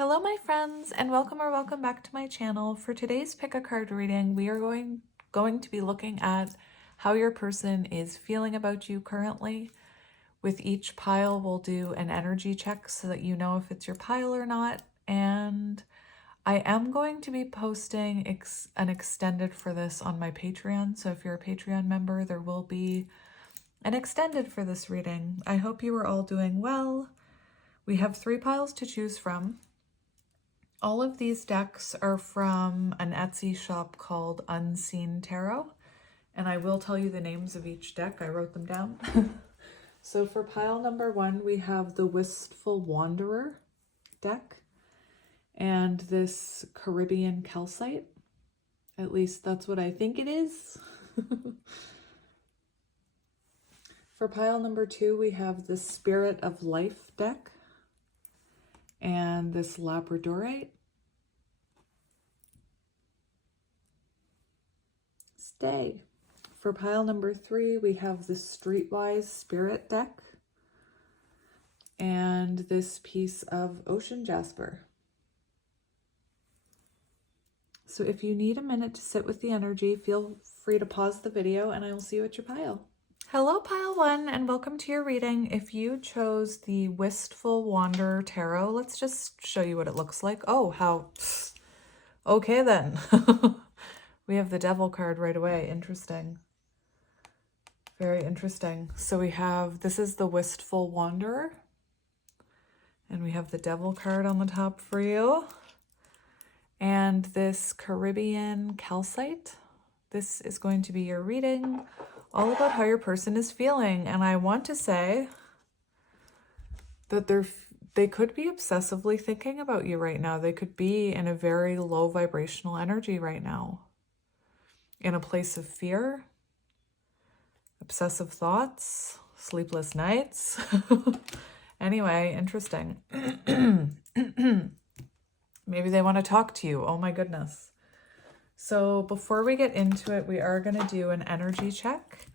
Hello my friends, and welcome back to my channel. For today's pick a card reading, we are going to be looking at how your person is feeling about you currently. With each pile, we'll do an energy check so that you know if it's your pile or not. And I am going to be posting an extended for this on my Patreon. So if you're a Patreon member, there will be an extended for this reading. I hope you are all doing well. We have 3 piles to choose from. All of these decks are from an Etsy shop called Unseen Tarot, and I will tell you the names of each deck. I wrote them down. So for pile number 1, we have the Wistful Wanderer deck and this Caribbean Calcite. At least that's what I think it is. For pile number 2, we have the Spirit of Life deck and this Labradorite. Stay. For pile number 3, we have the Streetwise Spirit deck and this piece of Ocean Jasper. So if you need a minute to sit with the energy, feel free to pause the video and I will see you at your pile. Hello pile 1 and welcome to your reading. If you chose the Wistful Wanderer Tarot, let's just show you what it looks like. Oh, how... Okay then. We have the Devil card right away. Interesting. Very interesting. So we have, this is the Wistful Wanderer. And we have the Devil card on the top for you. And this Caribbean Calcite. This is going to be your reading, all about how your person is feeling. And I want to say that they could be obsessively thinking about you right now. They could be in a very low vibrational energy right now. In a place of fear, obsessive thoughts, sleepless nights. Anyway, interesting. Maybe they want to talk to you. Oh my goodness. So before we get into it, we are going to do an energy check.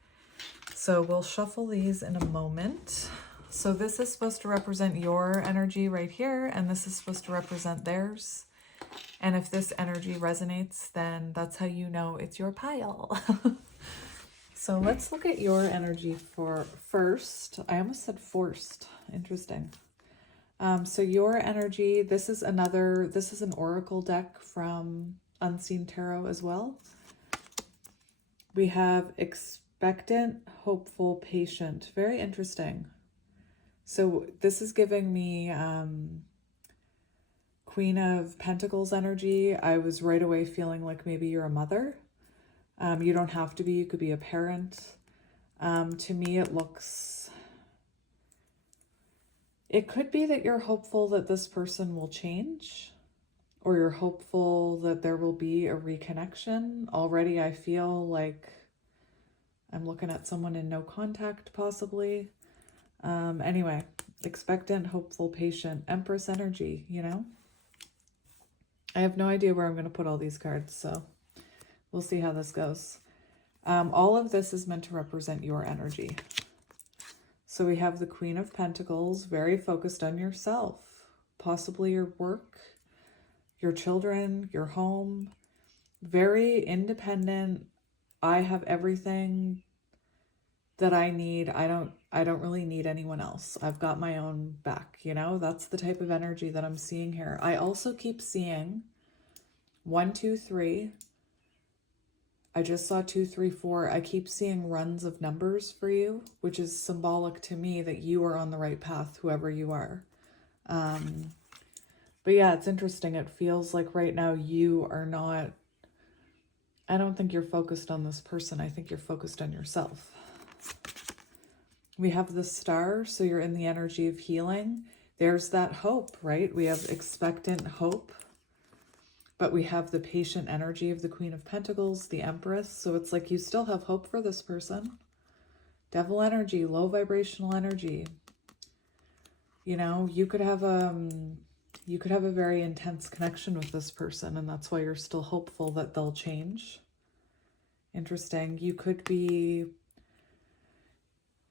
So we'll shuffle these in a moment. So this is supposed to represent your energy right here, and this is supposed to represent theirs. And if this energy resonates, then that's how you know it's your pile. So let's look at your energy for first. I almost said forced. Interesting. So your energy, this is an oracle deck from Unseen Tarot as well. We have expectant, hopeful, patient. Very interesting. So this is giving me Queen of Pentacles energy. I was right away feeling like maybe you're a mother. You don't have to be. You could be a parent. To me, it could be that you're hopeful that this person will change, or you're hopeful that there will be a reconnection. Already, I feel like I'm looking at someone in no contact, possibly. Anyway, expectant, hopeful, patient, Empress energy, you know? I have no idea where I'm going to put all these cards, so we'll see how this goes. All of this is meant to represent your energy. So we have the Queen of Pentacles, very focused on yourself, possibly your work, your children, your home, very independent. I have everything that I need. I don't really need anyone else. I've got my own back, you know? That's the type of energy that I'm seeing here. I also keep seeing 1, 2, 3. I just saw 2, 3, 4. I keep seeing runs of numbers for you, which is symbolic to me that you are on the right path, whoever you are. But yeah, it's interesting. It feels like right now you are not, I don't think you're focused on this person. I think you're focused on yourself. We have the Star, so you're in the energy of healing. There's that hope, right? We have expectant hope, but we have the patient energy of the Queen of Pentacles, the Empress. So it's like you still have hope for this person. Devil energy, low vibrational energy. You know, you could have a very intense connection with this person, and that's why you're still hopeful that they'll change. Interesting. You could be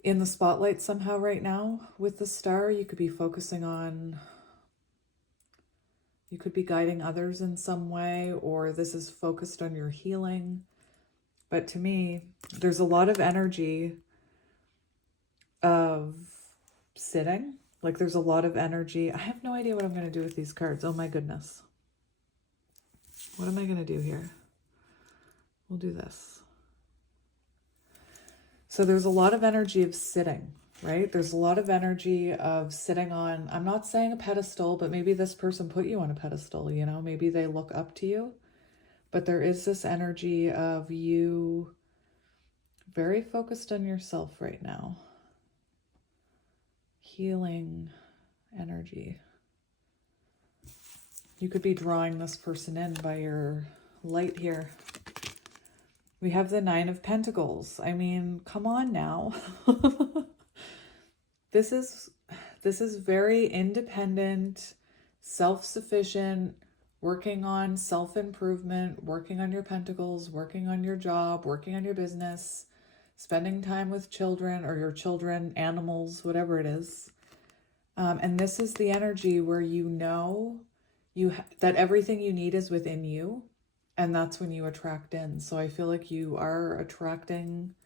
in the spotlight somehow right now with the Star. You could be focusing on You could be guiding others in some way, or this is focused on your healing. But to me, there's a lot of energy of sitting. Like there's a lot of energy. I have no idea what I'm going to do with these cards. Oh my goodness. What am I going to do here? We'll do this. So there's a lot of energy of sitting, right? There's a lot of energy of sitting on, I'm not saying a pedestal, but maybe this person put you on a pedestal, you know, maybe they look up to you. But there is this energy of you very focused on yourself right now. Healing energy. You could be drawing this person in by your light here. We have the Nine of Pentacles. I mean, come on now. This is very independent, self-sufficient, working on self-improvement, working on your pentacles, working on your job, working on your business, spending time with children or your children, animals, whatever it is. And this is the energy where you know that everything you need is within you. And that's when you attract in. So I feel like you are attracting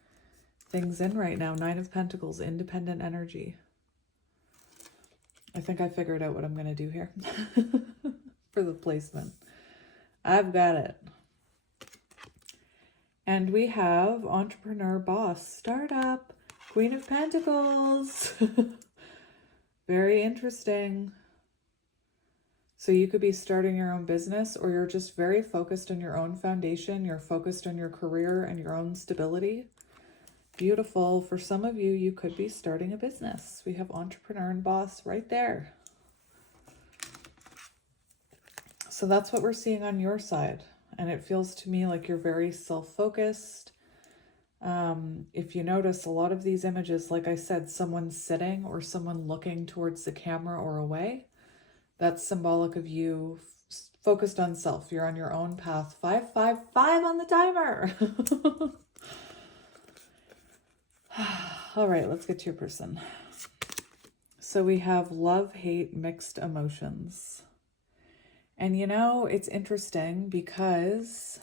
things in right now. Nine of Pentacles, independent energy. I think I figured out what I'm going to do here for the placement. I've got it. And we have entrepreneur, boss, startup, Queen of Pentacles. Very interesting. So you could be starting your own business, or you're just very focused on your own foundation. You're focused on your career and your own stability. Beautiful. For some of you, you could be starting a business. We have entrepreneur and boss right there. So that's what we're seeing on your side. And it feels to me like you're very self-focused. If you notice, a lot of these images, like I said, someone sitting or someone looking towards the camera or away. That's symbolic of you focused on self. You're on your own path. 555 on the timer. All right, let's get to your person. So we have love, hate, mixed emotions. And you know, it's interesting because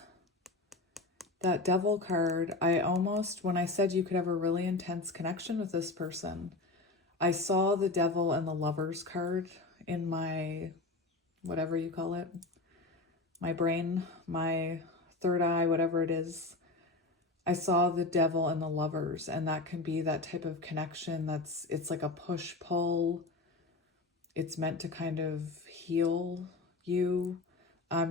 that Devil card, I almost, when I said you could have a really intense connection with this person, I saw the Devil and the Lovers card in my, whatever you call it, my brain, my third eye, whatever it is. I saw the Devil and the Lovers, and that can be that type of connection it's like a push-pull. It's meant to kind of heal you.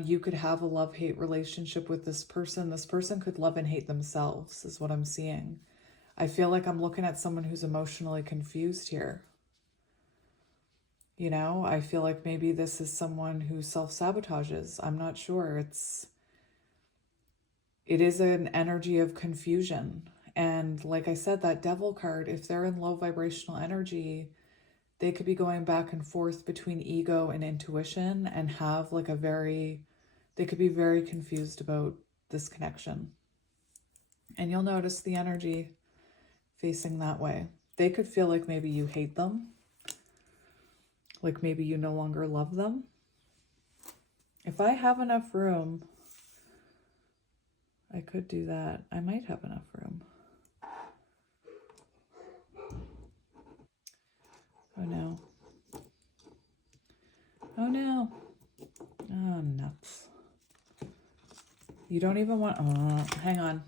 You could have a love-hate relationship with this person. This person could love and hate themselves, is what I'm seeing. I feel like I'm looking at someone who's emotionally confused here. You know, I feel like maybe this is someone who self-sabotages. I'm not sure. It is an energy of confusion. And like I said, that Devil card, if they're in low vibrational energy, they could be going back and forth between ego and intuition and have like they could be very confused about this connection. And you'll notice the energy facing that way. They could feel like maybe you hate them. Like maybe you no longer love them. If I have enough room, I could do that. I might have enough room. Oh no. Oh no. Oh, nuts. You don't even want, hang on.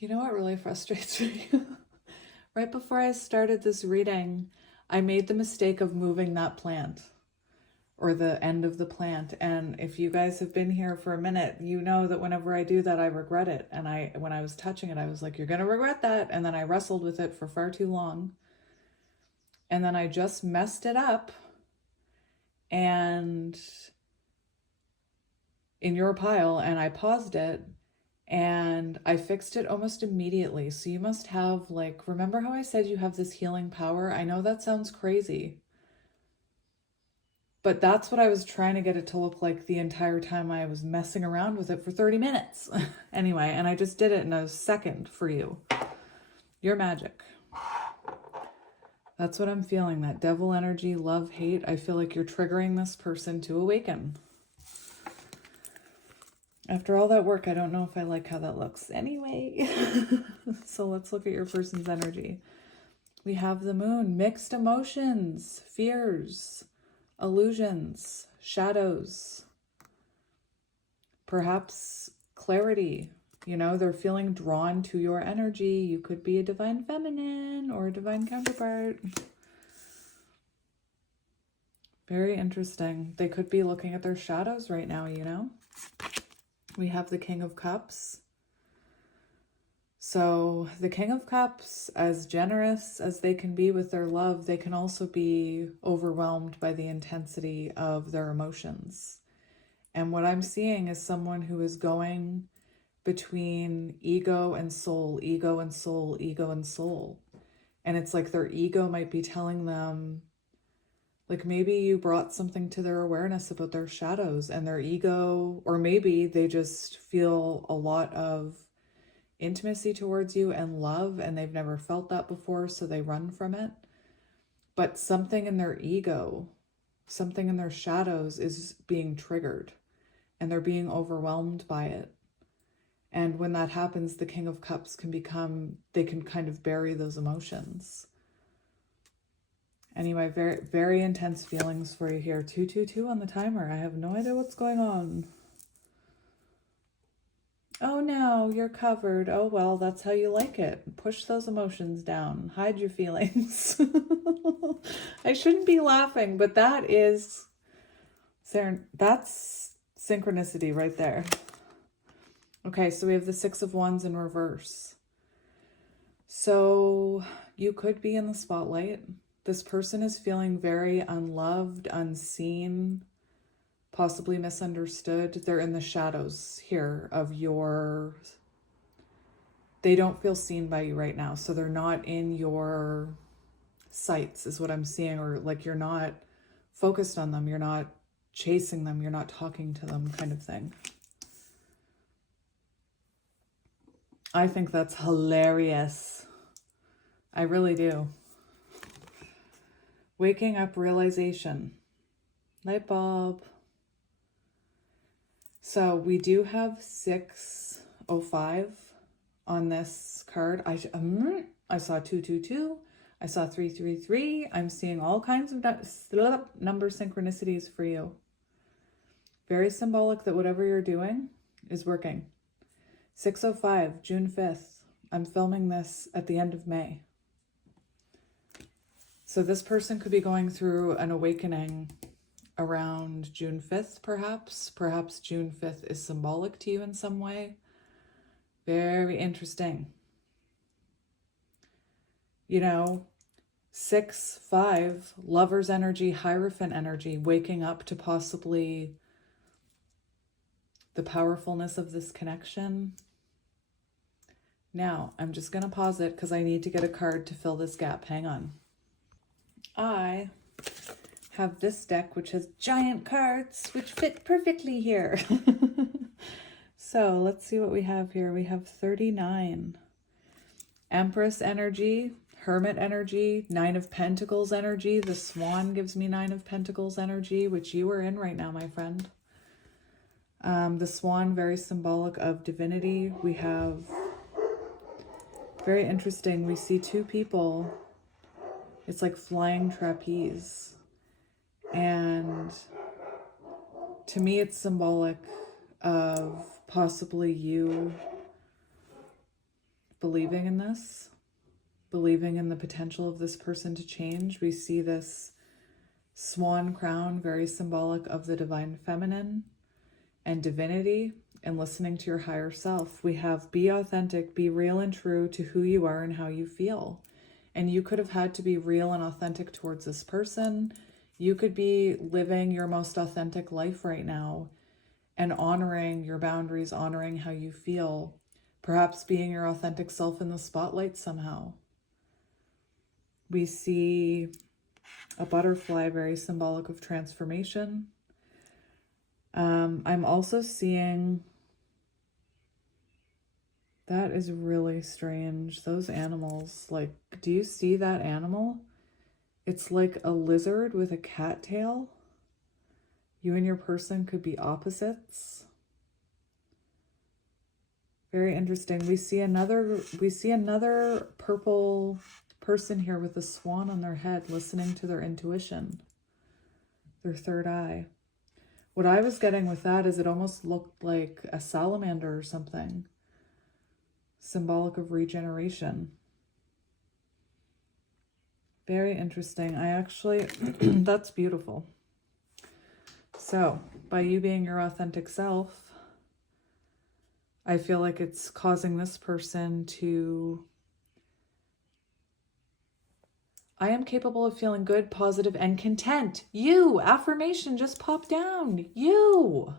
You know what really frustrates me? Right before I started this reading, I made the mistake of moving that plant, or the end of the plant. And if you guys have been here for a minute, you know that whenever I do that, I regret it. And when I was touching it, I was like, you're going to regret that. And then I wrestled with it for far too long. And then I just messed it up. And in your pile, and I paused it. And I fixed it almost immediately. So you must have, like, remember how I said you have this healing power? I know that sounds crazy, but that's what I was trying to get it to look like the entire time I was messing around with it for 30 minutes. Anyway, and I just did it in a second for you. You're magic. That's what I'm feeling, that devil energy, love, hate. I feel like you're triggering this person to awaken. After all that work, I don't know if I like how that looks anyway. So let's look at your person's energy. We have the moon, mixed emotions, fears, illusions, shadows, perhaps clarity. You know, they're feeling drawn to your energy. You could be a divine feminine or a divine counterpart. Very interesting. They could be looking at their shadows right now, you know? We have the King of Cups. So the King of Cups, as generous as they can be with their love, they can also be overwhelmed by the intensity of their emotions. And what I'm seeing is someone who is going between ego and soul, ego and soul, ego and soul. And it's like their ego might be telling them, like maybe you brought something to their awareness about their shadows, and their ego, or maybe they just feel a lot of intimacy towards you and love, and they've never felt that before, so they run from it. But something in their ego, something in their shadows is being triggered, and they're being overwhelmed by it. And when that happens, the King of Cups can become, they can kind of bury those emotions. Anyway, very, very intense feelings for you here. 222 on the timer. I have no idea what's going on. Oh no, you're covered. Oh well, that's how you like it. Push those emotions down. Hide your feelings. I shouldn't be laughing, but that's synchronicity right there. Okay, so we have the Six of Wands in reverse. So you could be in the spotlight. This person is feeling very unloved, unseen, possibly misunderstood. They're in the shadows here of your... They don't feel seen by you right now. So they're not in your sights is what I'm seeing. Or like you're not focused on them. You're not chasing them. You're not talking to them, kind of thing. I think that's hilarious. I really do. Waking up realization. Light bulb. So we do have 605 on this card. I saw 222. I saw 333. I'm seeing all kinds of number synchronicities for you. Very symbolic that whatever you're doing is working. 605, June 5th. I'm filming this at the end of May. So this person could be going through an awakening around June 5th, perhaps. Perhaps June 5th is symbolic to you in some way. Very interesting. You know, 6-5, lover's energy, Hierophant energy, waking up to possibly the powerfulness of this connection. Now, I'm just going to pause it because I need to get a card to fill this gap. Hang on. I have this deck, which has giant cards, which fit perfectly here. So let's see what we have here. We have 39. Empress energy, Hermit energy, 9 of Pentacles energy. The Swan gives me 9 of Pentacles energy, which you are in right now, my friend. The Swan, very symbolic of divinity. We have, very interesting, we see 2 people. It's like flying trapeze. And to me, it's symbolic of possibly you believing in this, believing in the potential of this person to change. We see this swan crown, very symbolic of the divine feminine and divinity and listening to your higher self. We have be authentic, be real and true to who you are and how you feel. And you could have had to be real and authentic towards this person. You could be living your most authentic life right now and honoring your boundaries, honoring how you feel, perhaps being your authentic self in the spotlight somehow. We see a butterfly, very symbolic of transformation. I'm also seeing, that is really strange. Those animals, like, do you see that animal? It's like a lizard with a cat tail. You and your person could be opposites. Very interesting. We see another purple person here with a swan on their head, listening to their intuition, their third eye. What I was getting with that is it almost looked like a salamander or something, symbolic of regeneration. Very interesting. I actually, that's beautiful. So, by you being your authentic self, I feel like it's causing this person to... I am capable of feeling good, positive, and content. You, affirmation just popped down. You,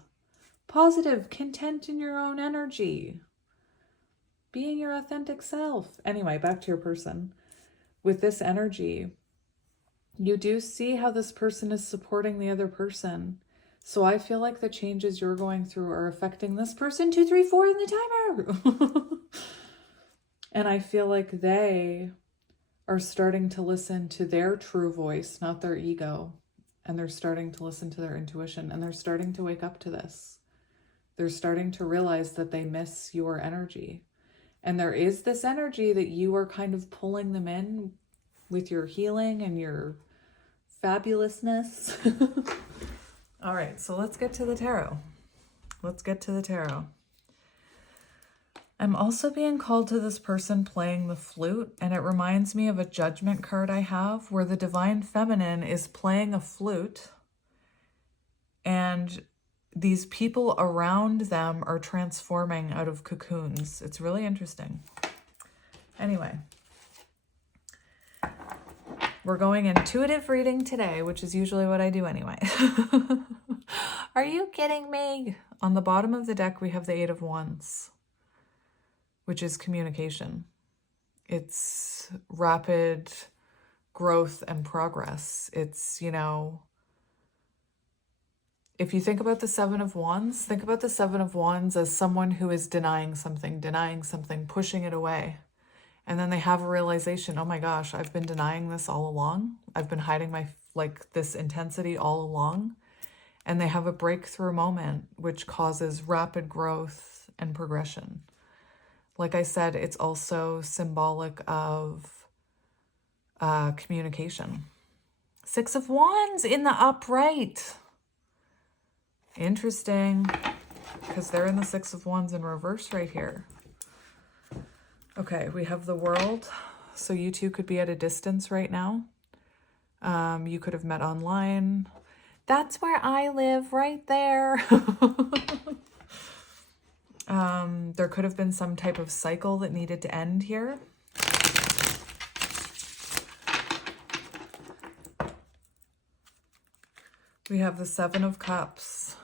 positive, content in your own energy. Being your authentic self. Anyway, back to your person. With this energy, you do see how this person is supporting the other person. So I feel like the changes you're going through are affecting this person 2, 3, 4 in the timer. And I feel like they are starting to listen to their true voice, not their ego. And they're starting to listen to their intuition. And they're starting to wake up to this. They're starting to realize that they miss your energy. And there is this energy that you are kind of pulling them in with your healing and your fabulousness. All right, so let's get to the tarot. Let's get to the tarot. I'm also being called to this person playing the flute, and it reminds me of a judgment card I have where the divine feminine is playing a flute and these people around them are transforming out of cocoons. It's really interesting. Anyway, we're going intuitive reading today, which is usually what I do anyway. Are you kidding me? On the bottom of the deck, we have the Eight of Wands, which is communication. It's rapid growth and progress. It's, you know, if you think about the Seven of Wands, think about the Seven of Wands as someone who is denying something, pushing it away. And then they have a realization, oh my gosh, I've been denying this all along. I've been hiding this intensity all along. And they have a breakthrough moment, which causes rapid growth and progression. Like I said, it's also symbolic of communication. Six of Wands in the upright. Interesting, because they're in the Six of Wands in reverse right here. Okay, we have the World. So you two could be at a distance right now. You could have met online. That's where I live, right there. There could have been some type of cycle that needed to end here. We have the Seven of Cups.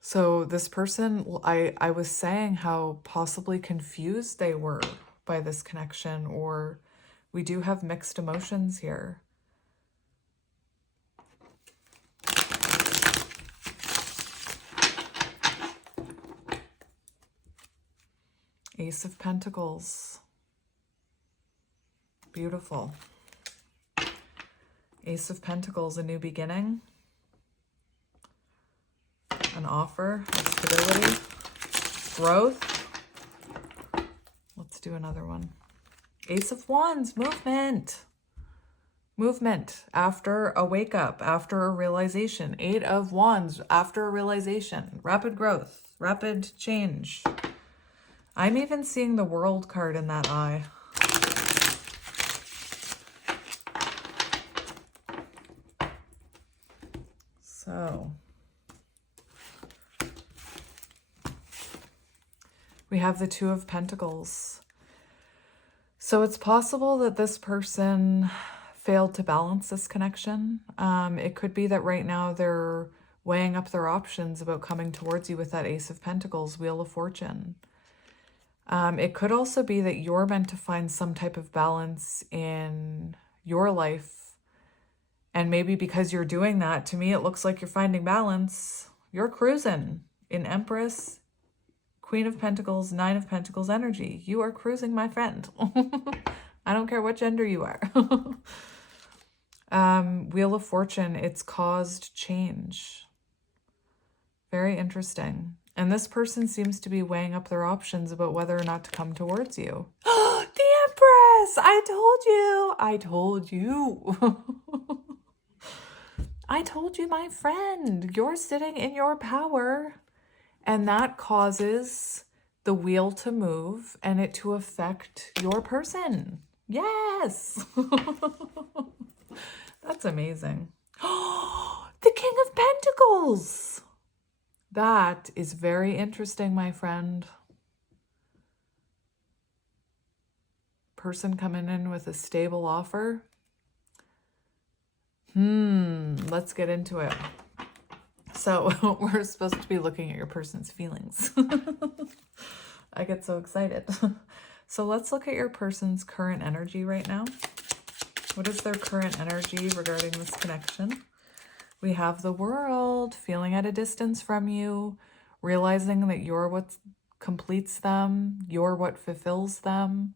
So this person, I was saying how possibly confused they were by this connection, or we do have mixed emotions here. Ace of Pentacles. Beautiful. Ace of Pentacles, a new beginning. An offer of stability. Growth. Let's do another one. Ace of Wands, movement. Movement after a wake up, after a realization. Eight of Wands, after a realization. Rapid growth, rapid change. I'm even seeing the World card in that eye. So we have the Two of Pentacles. So it's possible that this person failed to balance this connection. It could be that right now they're weighing up their options about coming towards you with that Ace of Pentacles, Wheel of Fortune. It could also be that you're meant to find some type of balance in your life. And maybe because you're doing that, to me, it looks like you're finding balance. You're cruising in Empress, Queen of Pentacles, Nine of Pentacles energy. You are cruising, my friend. I don't care what gender you are. Wheel of Fortune, it's caused change. Very interesting. And this person seems to be weighing up their options about whether or not to come towards you. The Empress! I told you! I told you! I told you, my friend, you're sitting in your power. And that causes the wheel to move and it to affect your person. Yes! That's amazing. The King of Pentacles! That is very interesting, my friend. Person coming in with a stable offer. Let's get into it. So we're supposed to be looking at your person's feelings. I get so excited. So let's look at your person's current energy right now. What is their current energy regarding this connection? We have the World, feeling at a distance from you, realizing that you're what completes them, you're what fulfills them.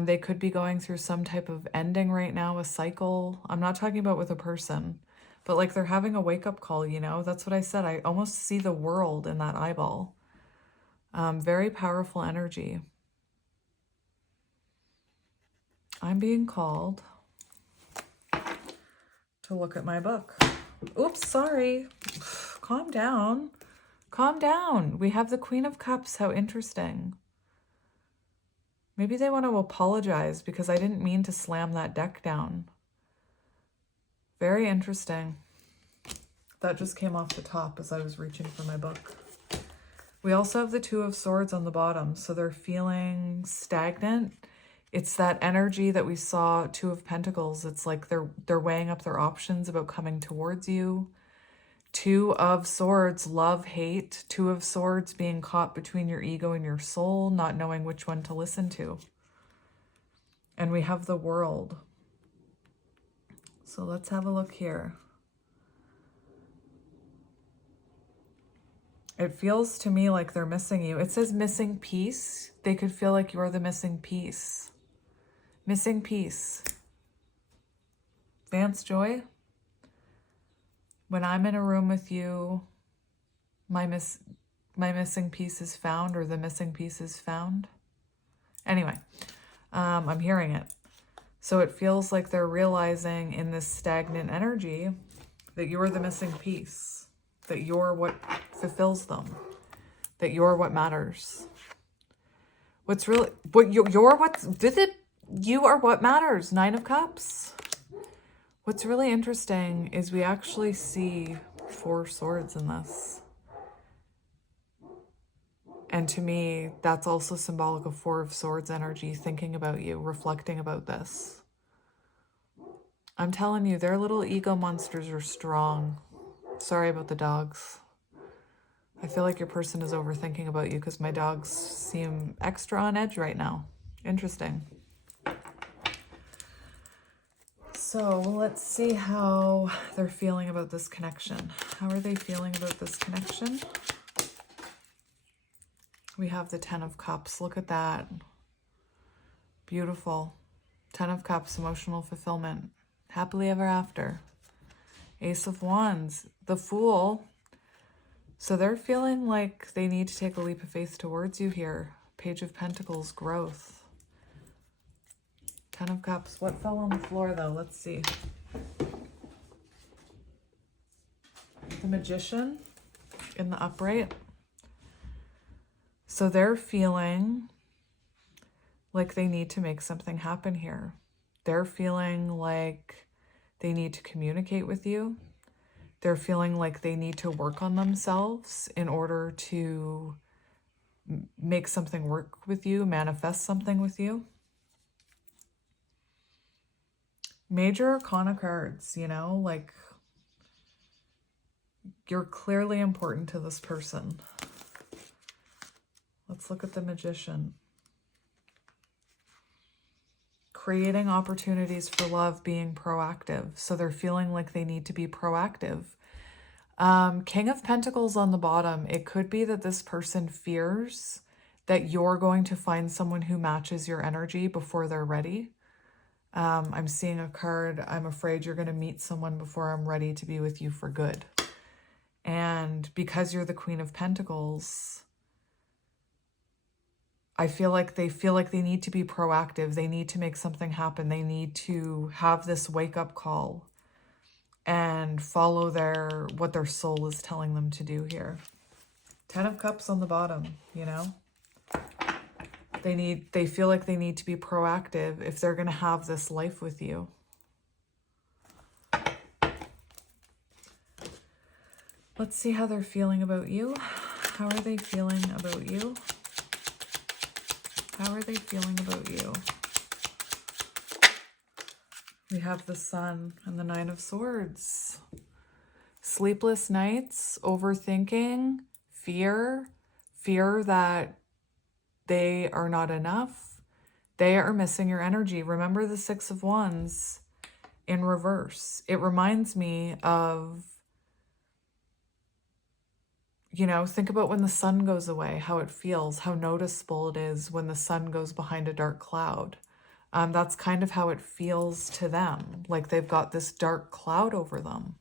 They could be going through some type of ending right now, a cycle. I'm not talking about with a person, but like they're having a wake-up call, you know? That's what I said. I almost see the World in that eyeball. Very powerful energy. I'm being called to look at my book. Oops, sorry. Calm down. Calm down. We have the Queen of Cups. How interesting. Maybe they want to apologize because I didn't mean to slam that deck down. Very interesting. That just came off the top as I was reaching for my book. We also have the Two of Swords on the bottom, so they're feeling stagnant. It's that energy that we saw, Two of Pentacles. It's like they're weighing up their options about coming towards you. Two of Swords, love, hate. Two of Swords, being caught between your ego and your soul, not knowing which one to listen to. And we have the World. So let's have a look here. It feels to me like they're missing you. It says missing piece. They could feel like you're the missing piece. Missing piece. Vance Joy. When I'm in a room with you, my missing piece is found, or the missing piece is found. Anyway, I'm hearing it. So it feels like they're realizing in this stagnant energy that you're the missing piece, that you're what fulfills them, that you're what matters. What's really, what you're what's with it, you are what matters. Nine of Cups. What's really interesting is we actually see Four Swords in this. And to me, that's also symbolic of Four of Swords energy, thinking about you, reflecting about this. I'm telling you, their little ego monsters are strong. Sorry about the dogs. I feel like your person is overthinking about you because my dogs seem extra on edge right now. Interesting. So let's see how they're feeling about this connection. How are they feeling about this connection? We have the Ten of Cups. Look at that. Beautiful. Ten of Cups, emotional fulfillment. Happily ever after. Ace of Wands. The Fool. So they're feeling like they need to take a leap of faith towards you here. Page of Pentacles, growth. Ten of Cups. What fell on the floor though? Let's see. The Magician in the upright. So they're feeling like they need to make something happen here. They're feeling like they need to communicate with you. They're feeling like they need to work on themselves in order to make something work with you, manifest something with you. Major Arcana cards, you know, like you're clearly important to this person. Let's look at the Magician. Creating opportunities for love, being proactive. So they're feeling like they need to be proactive. King of Pentacles on the bottom. It could be that this person fears that you're going to find someone who matches your energy before they're ready. I'm seeing a card, I'm afraid you're going to meet someone before I'm ready to be with you for good. And because you're the Queen of Pentacles, I feel like they need to be proactive. They need to make something happen. They need to have this wake-up call and follow what their soul is telling them to do here. 10 of Cups on the bottom, you know? They feel like they need to be proactive if they're going to have this life with you. Let's see how they're feeling about you. How are they feeling about you? How are they feeling about you? We have the Sun and the Nine of Swords. Sleepless nights, overthinking, fear that they are not enough. They are missing your energy. Remember the Six of Wands in reverse. It reminds me of, you know, think about when the sun goes away, how it feels, how noticeable it is when the sun goes behind a dark cloud. That's kind of how it feels to them, like they've got this dark cloud over them.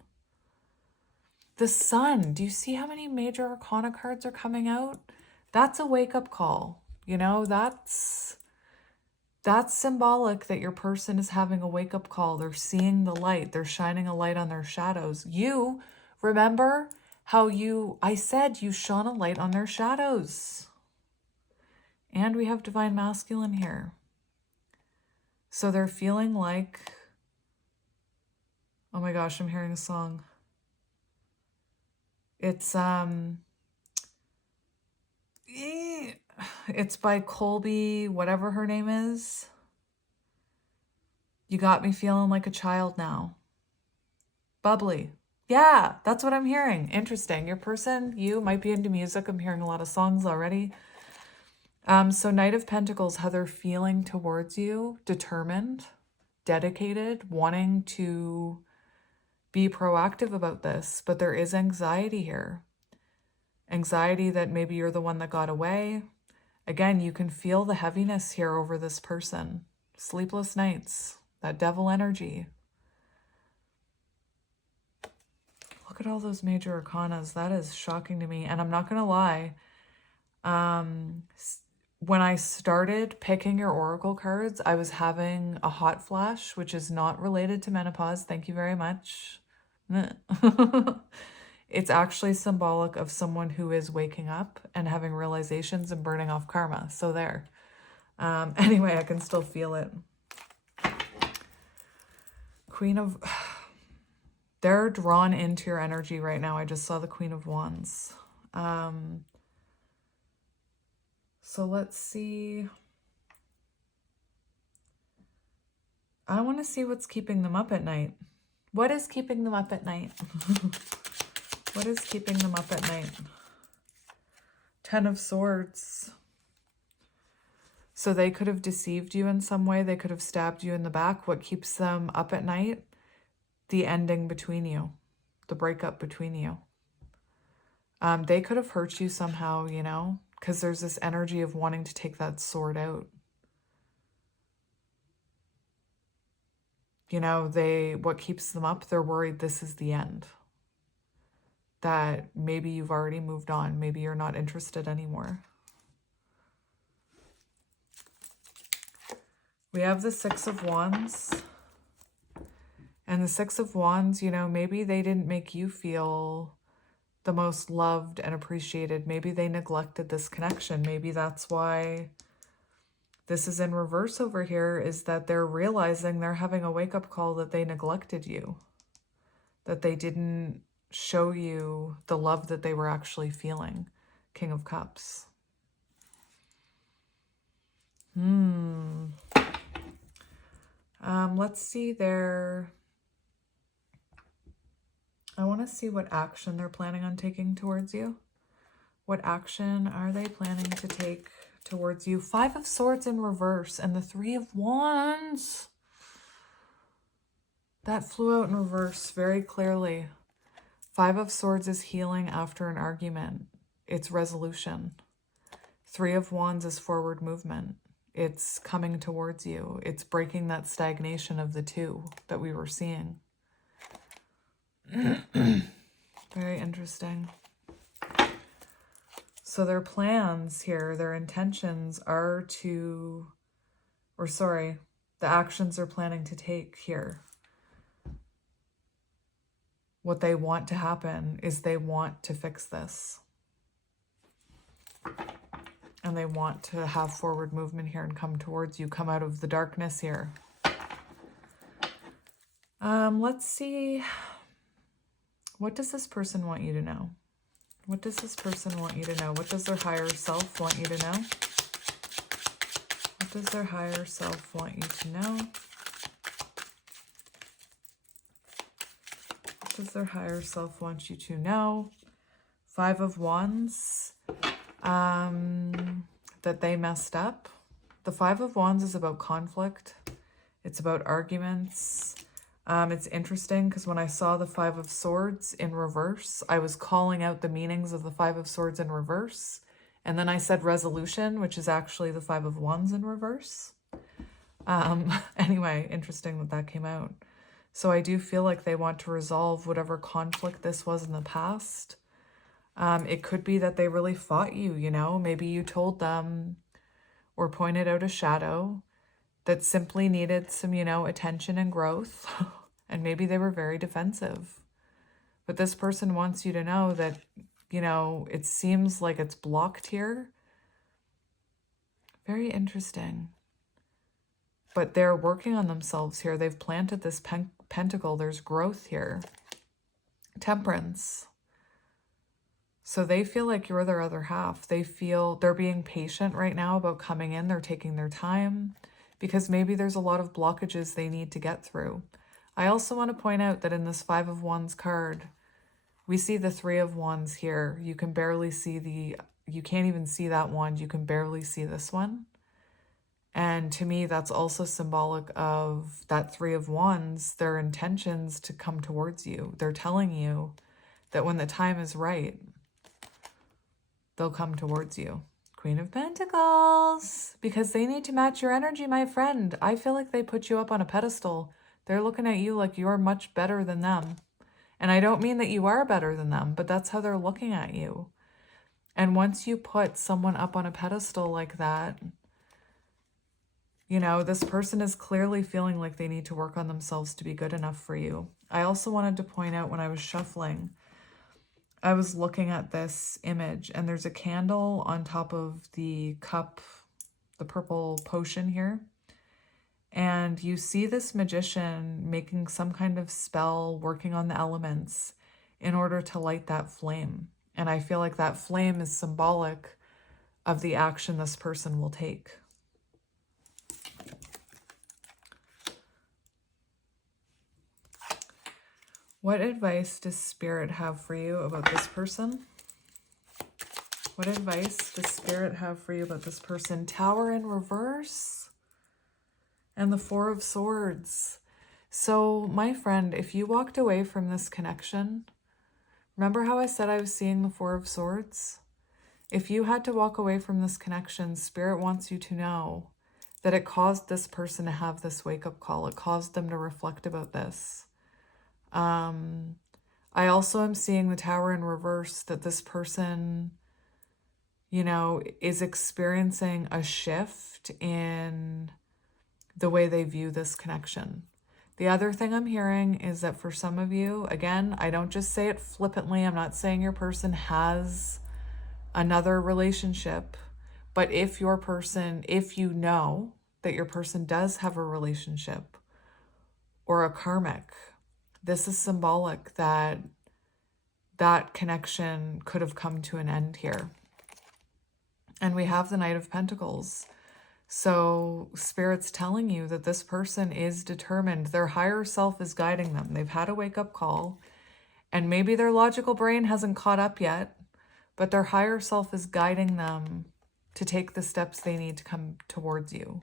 The Sun, do you see how many major arcana cards are coming out? That's a wake-up call. You know, that's symbolic that your person is having a wake-up call. They're seeing the light. They're shining a light on their shadows. You, remember how I said you shone a light on their shadows. And we have Divine Masculine here. So they're feeling like, oh my gosh, I'm hearing a song. It's by Colby, whatever her name is. You got me feeling like a child now. Bubbly. Yeah, that's what I'm hearing. Interesting. Your person, you might be into music. I'm hearing a lot of songs already. So Knight of Pentacles, how they're feeling towards you, determined, dedicated, wanting to be proactive about this, but there is anxiety here. Anxiety that maybe you're the one that got away. Again, you can feel the heaviness here over this person. Sleepless nights, that devil energy. Look at all those major arcanas. That is shocking to me. And I'm not going to lie. When I started picking your oracle cards, I was having a hot flash, which is not related to menopause. Thank you very much. It's actually symbolic of someone who is waking up and having realizations and burning off karma. So there. Anyway, I can still feel it. Queen of... They're drawn into your energy right now. I just saw the Queen of Wands. So let's see. I want to see what's keeping them up at night. What is keeping them up at night? What is keeping them up at night? 10 of Swords. So they could have deceived you in some way. They could have stabbed you in the back. What keeps them up at night? The ending between you. The breakup between you. They could have hurt you somehow, you know, because there's this energy of wanting to take that sword out. You know, what keeps them up? They're worried this is the end. That maybe you've already moved on. Maybe you're not interested anymore. We have the Six of Wands. And the Six of Wands, you know, maybe they didn't make you feel the most loved and appreciated. Maybe they neglected this connection. Maybe that's why this is in reverse over here, is that they're realizing they're having a wake-up call that they neglected you. That they didn't show you the love that they were actually feeling. King of Cups. Let's see their... I want to see what action they're planning on taking towards you. What action are they planning to take towards you? 5 of Swords in reverse and the 3 of Wands. That flew out in reverse very clearly. 5 of Swords is healing after an argument. It's resolution. Three of Wands is forward movement. It's coming towards you. It's breaking that stagnation of the two that we were seeing. Very interesting. So their plans here, their intentions are to, or sorry, the actions they're planning to take here. What they want to happen is they want to fix this. And they want to have forward movement here and come towards you, come out of the darkness here. Let's see. What does this person want you to know? What does this person want you to know? What does their higher self want you to know? What does their higher self want you to know? What does their higher self want you to know? Five of Wands. That they messed up. The Five of Wands is about conflict. It's about arguments. It's interesting because when I saw the Five of Swords in reverse, I was calling out the meanings of the Five of Swords in reverse. And then I said resolution, which is actually the Five of Wands in reverse. Anyway, interesting that that came out. So I do feel like they want to resolve whatever conflict this was in the past. It could be that they really fought you, you know, maybe you told them or pointed out a shadow that simply needed some, you know, attention and growth. And maybe they were very defensive. But this person wants you to know that, you know, it seems like it's blocked here. Very interesting. But they're working on themselves here. They've planted this pentacle. There's growth here. Temperance. So they feel like you're their other half. They feel they're being patient right now about coming in. They're taking their time because maybe there's a lot of blockages they need to get through. I also want to point out that in this Five of Wands card, we see the Three of Wands here. You can barely see you can't even see that wand. You can barely see this one. And to me, that's also symbolic of that Three of Wands, their intentions to come towards you. They're telling you that when the time is right, they'll come towards you. Queen of Pentacles, because they need to match your energy, my friend. I feel like they put you up on a pedestal. They're looking at you like you're much better than them. And I don't mean that you are better than them, but that's how they're looking at you. And once you put someone up on a pedestal like that, you know, this person is clearly feeling like they need to work on themselves to be good enough for you. I also wanted to point out when I was shuffling, I was looking at this image and there's a candle on top of the cup, the purple potion here. And you see this magician making some kind of spell, working on the elements in order to light that flame. And I feel like that flame is symbolic of the action this person will take. What advice does Spirit have for you about this person? What advice does Spirit have for you about this person? Tower in reverse and the Four of Swords. So, my friend, if you walked away from this connection, remember how I said I was seeing the Four of Swords? If you had to walk away from this connection, Spirit wants you to know that it caused this person to have this wake-up call. It caused them to reflect about this. I also am seeing the Tower in reverse, that this person, you know, is experiencing a shift in the way they view this connection. The other thing I'm hearing is that for some of you, again, I don't just say it flippantly. I'm not saying your person has another relationship, but if you know that your person does have a relationship or a karmic, this is symbolic that that connection could have come to an end here. And we have the Knight of Pentacles. So Spirit's telling you that this person is determined. Their higher self is guiding them. They've had a wake-up call, and maybe their logical brain hasn't caught up yet, but their higher self is guiding them to take the steps they need to come towards you.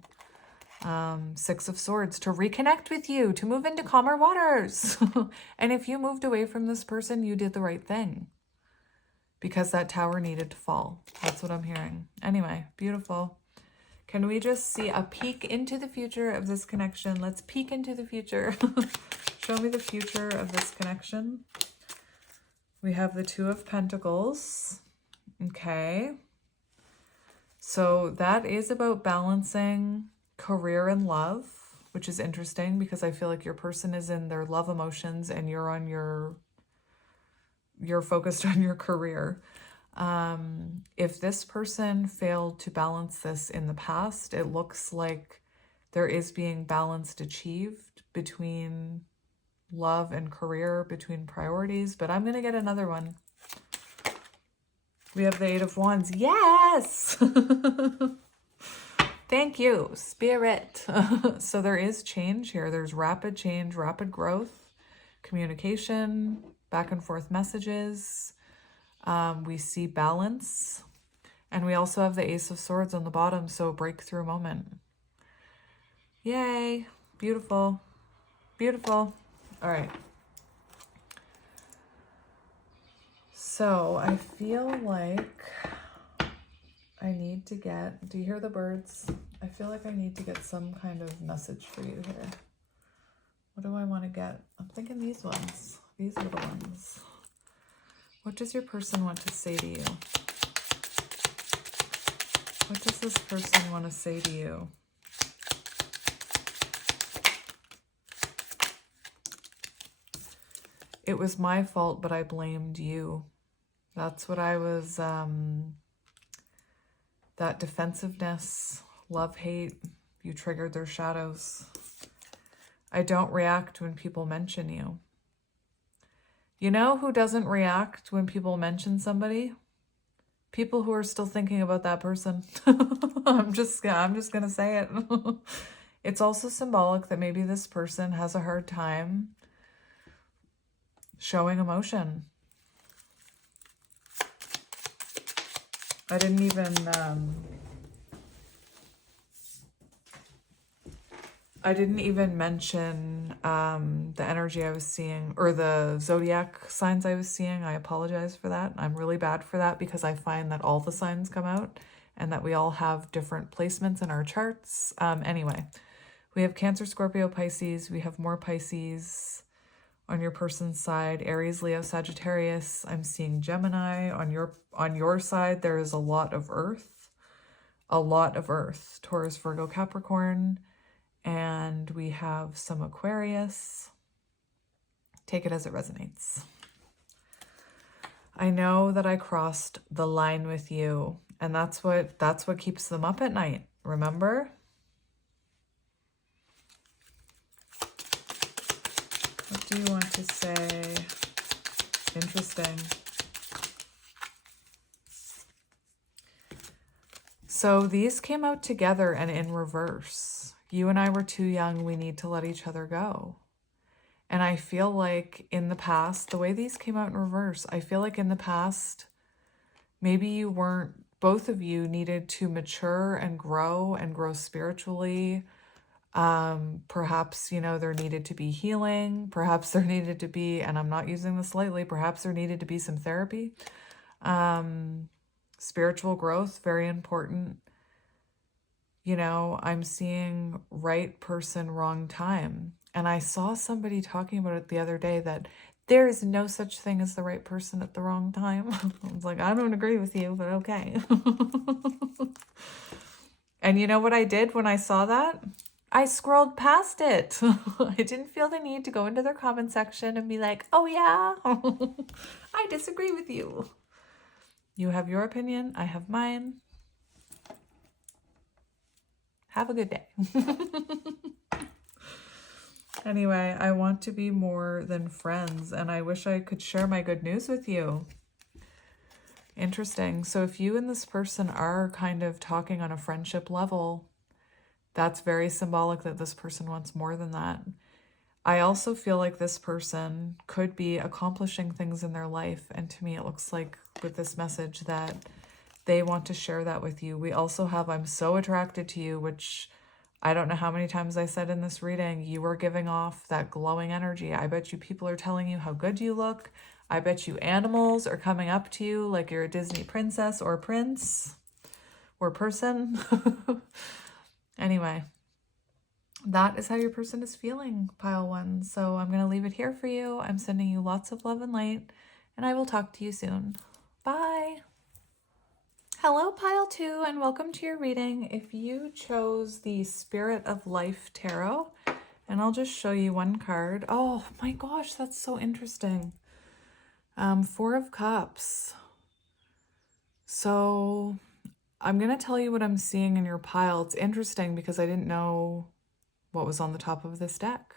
Six of Swords, to reconnect with you, to move into calmer waters. And if you moved away from this person, you did the right thing. because that tower needed to fall. That's what I'm hearing. Anyway, beautiful. Can we just see a peek into the future of this connection? Let's peek into the future. Show me the future of this connection. We have the Two of Pentacles. Okay. So that is about balancing career and love, which is interesting because I feel like your person is in their love emotions and you're focused on your career. If this person failed to balance this in the past, it looks like there is being balanced achieved between love and career, between priorities, but I'm going to get another one. We have the Eight of Wands. Yes! Thank you, Spirit. So there is change here. There's rapid change, rapid growth, communication, back and forth messages. We see balance. And we also have the Ace of Swords on the bottom, so a breakthrough moment. Yay. Beautiful. Beautiful. All right. So I feel like I need to get, do you hear the birds? I feel like I need to get some kind of message for you here. What do I want to get? I'm thinking these ones, these little ones. What does your person want to say to you? What does this person want to say to you? It was my fault, but I blamed you. That's what I was, that defensiveness, love, hate, you triggered their shadows. I don't react when people mention you. You know who doesn't react when people mention somebody? People who are still thinking about that person. I'm just gonna say it. It's also symbolic that maybe this person has a hard time showing emotion. I didn't even mention the energy I was seeing, or the zodiac signs I was seeing. I apologize for that. I'm really bad for that because I find that all the signs come out and that we all have different placements in our charts. Anyway, we have Cancer, Scorpio, Pisces. We have more Pisces on your person's side. Aries, Leo, Sagittarius. I'm seeing Gemini. On your side, there is a lot of Earth. A lot of Earth. Taurus, Virgo, Capricorn. And we have some Aquarius. Take it as it resonates. I know that I crossed the line with you, and that's what keeps them up at night. Remember? What do you want to say? Interesting. So these came out together and in reverse. You and I were too young. We need to let each other go. And I feel like in the past, the way these came out in reverse, I feel like in the past, maybe you weren't, both of you needed to mature and grow spiritually. Perhaps, there needed to be healing. Perhaps there needed to be, and I'm not using this lightly, perhaps there needed to be some therapy. Spiritual growth, very important. I'm seeing right person, wrong time. And I saw somebody talking about it the other day, that there is no such thing as the right person at the wrong time. I was like, I don't agree with you, but okay. And you know what I did when I saw that? I scrolled past it. I didn't feel the need to go into their comment section and be like, oh yeah, I disagree with you. You have your opinion, I have mine. Have a good day. Anyway, I want to be more than friends, and I wish I could share my good news with you. Interesting. So if you and this person are kind of talking on a friendship level, that's very symbolic that this person wants more than that. I also feel like this person could be accomplishing things in their life, and to me it looks like with this message that they want to share that with you. We also have I'm so attracted to you, which I don't know how many times I said in this reading, you are giving off that glowing energy. I bet you people are telling you how good you look. I bet you animals are coming up to you like you're a Disney princess or prince or person. Anyway, that is how your person is feeling, pile one. So I'm going to leave it here for you. I'm sending you lots of love and light, and I will talk to you soon. Bye. Hello, pile two, and welcome to your reading. If you chose the Spirit of Life Tarot, and I'll just show you one card. Oh my gosh, that's so interesting. Four of Cups. So I'm going to tell you what I'm seeing in your pile. It's interesting because I didn't know what was on the top of this deck.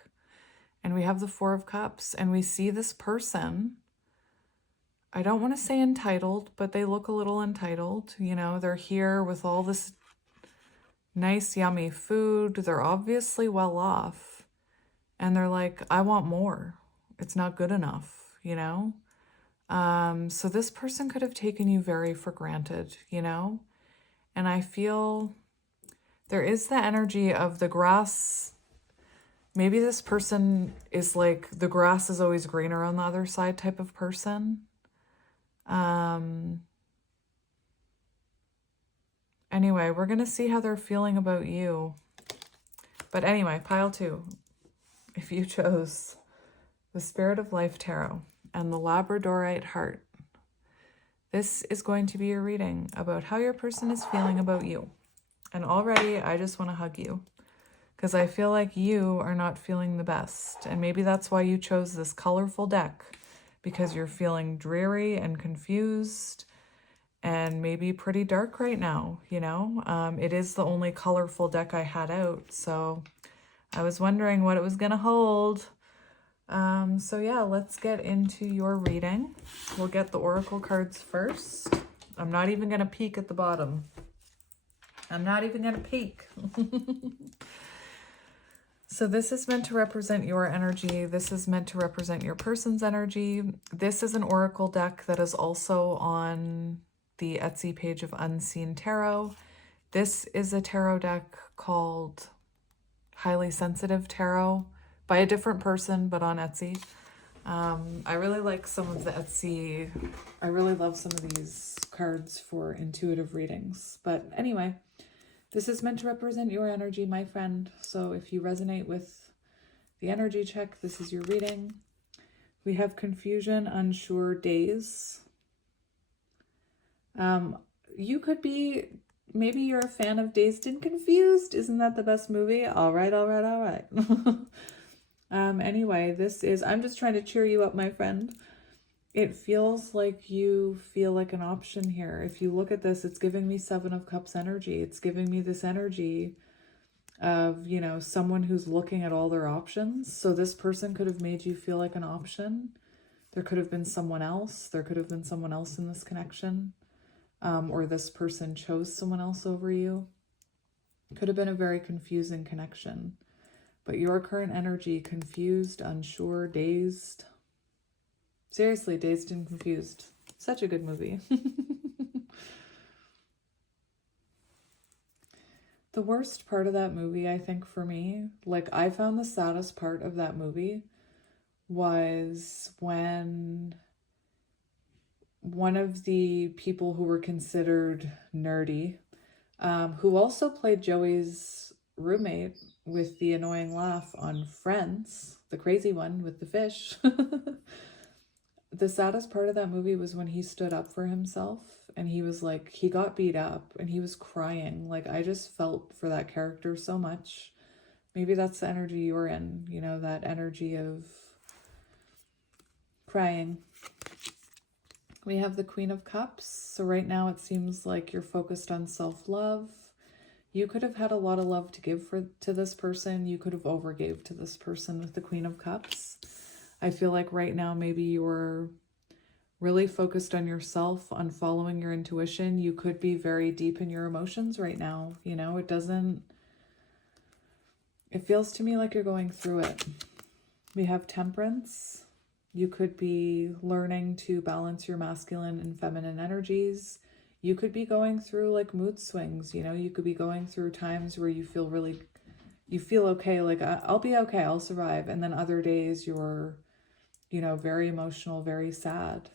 And we have the Four of Cups, and we see this person. I don't want to say entitled, but they look a little entitled. You know, they're here with all this nice, yummy food. They're obviously well off. And they're like, I want more. It's not good enough, you know? So this person could have taken you very for granted, you know? And I feel there is the energy of the grass. Maybe this person is like, the grass is always greener on the other side type of person. Anyway, we're going to see how they're feeling about you. But anyway, pile two, if you chose the Spirit of Life Tarot and the Labradorite Heart, this is going to be your reading about how your person is feeling about you. And already, I just want to hug you because I feel like you are not feeling the best. And maybe that's why you chose this colorful deck, because you're feeling dreary and confused and maybe pretty dark right now, you know? It is the only colorful deck I had out, so I was wondering what it was going to hold. So yeah, let's get into your reading. We'll get the oracle cards first. I'm not even going to peek at the bottom. I'm not even going to peek. So this is meant to represent your energy. This is meant to represent your person's energy. This is an oracle deck that is also on the Etsy page of Unseen Tarot. This is a tarot deck called Highly Sensitive Tarot by a different person, but on Etsy. I really like some of the Etsy. I really love some of these cards for intuitive readings. But anyway, this is meant to represent your energy, my friend. So if you resonate with the energy check, this is your reading. We have confusion, unsure, days. You could be, maybe you're a fan of Dazed and Confused. Isn't that the best movie? All right, all right, all right. Anyway, this is, I'm just trying to cheer you up, my friend. It feels like you feel like an option here. If you look at this, it's giving me Seven of Cups energy. It's giving me this energy of, you know, someone who's looking at all their options. So this person could have made you feel like an option. There could have been someone else. There could have been someone else in this connection. Or this person chose someone else over you. Could have been a very confusing connection. But your current energy, confused, unsure, dazed. Seriously, Dazed and Confused. Such a good movie. The worst part of that movie, I think for me, like I found the saddest part of that movie was when one of the people who were considered nerdy, who also played Joey's roommate with the annoying laugh on Friends, the crazy one with the fish. The saddest part of that movie was when he stood up for himself and he was like, he got beat up and he was crying. Like, I just felt for that character so much. Maybe that's the energy you're in, you know, that energy of crying. We have the Queen of Cups. So right now it seems like you're focused on self-love. You could have had a lot of love to give to this person. You could have overgave to this person with the Queen of Cups. I feel like right now maybe you're really focused on yourself, on following your intuition. You could be very deep in your emotions right now. You know, it feels to me like you're going through it. We have Temperance. You could be learning to balance your masculine and feminine energies. You could be going through like mood swings. You know, you could be going through times where you feel okay, like I'll be okay, I'll survive. And then other days you're you know, very emotional, very sad.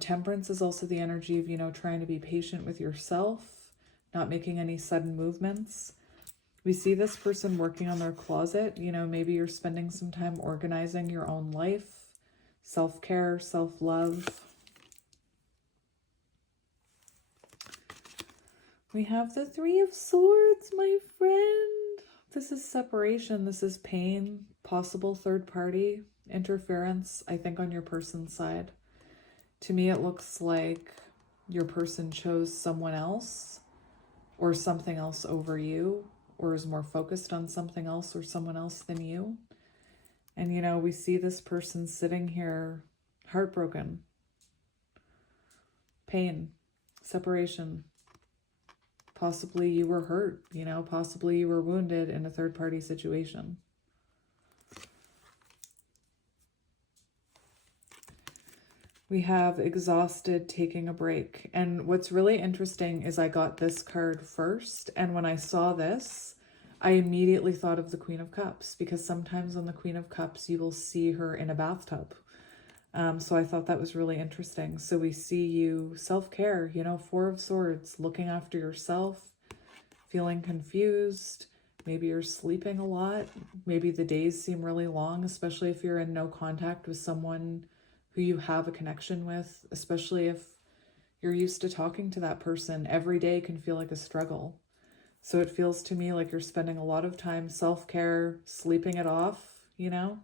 Temperance is also the energy of, you know, trying to be patient with yourself, not making any sudden movements. We see this person working on their closet. You know, maybe you're spending some time organizing your own life, self-care, self-love. We have the Three of Swords, my friend. This is separation. This is pain, possible third party interference, I think, on your person's side. To me, it looks like your person chose someone else or something else over you, or is more focused on something else or someone else than you. And, you know, we see this person sitting here heartbroken, pain, separation. Possibly you were hurt, you know, possibly you were wounded in a third-party situation. We have exhausted, taking a break. And what's really interesting is I got this card first, and when I saw this, I immediately thought of the Queen of Cups, because sometimes on the Queen of Cups, you will see her in a bathtub. So I thought that was really interesting. So we see you self-care, you know, Four of Swords, looking after yourself, feeling confused. Maybe you're sleeping a lot. Maybe the days seem really long, especially if you're in no contact with someone who you have a connection with, especially if you're used to talking to that person. Every day can feel like a struggle. So it feels to me like you're spending a lot of time self-care, sleeping it off, you know?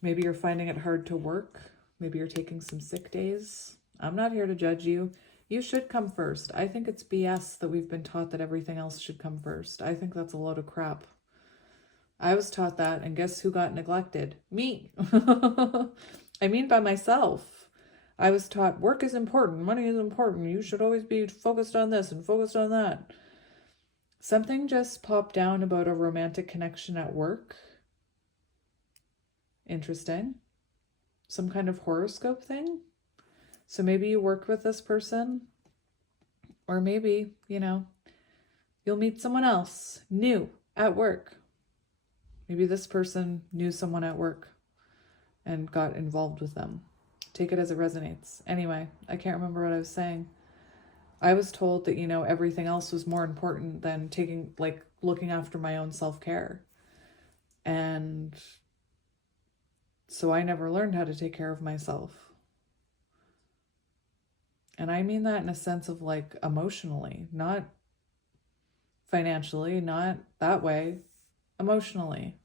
Maybe you're finding it hard to work. Maybe you're taking some sick days. I'm not here to judge you. You should come first. I think it's BS that we've been taught that everything else should come first. I think that's a load of crap. I was taught that, and guess who got neglected? Me. I mean, by myself. I was taught work is important, money is important, you should always be focused on this and focused on that. Something just popped down about a romantic connection at work. Interesting. Some kind of horoscope thing. So maybe you work with this person, or maybe, you know, you'll meet someone else new at work. Maybe this person knew someone at work and got involved with them. Take it as it resonates. Anyway, I can't remember what I was saying. I was told that, you know, everything else was more important than looking after my own self-care. And so I never learned how to take care of myself. And I mean that in a sense of like emotionally, not financially, not that way, emotionally.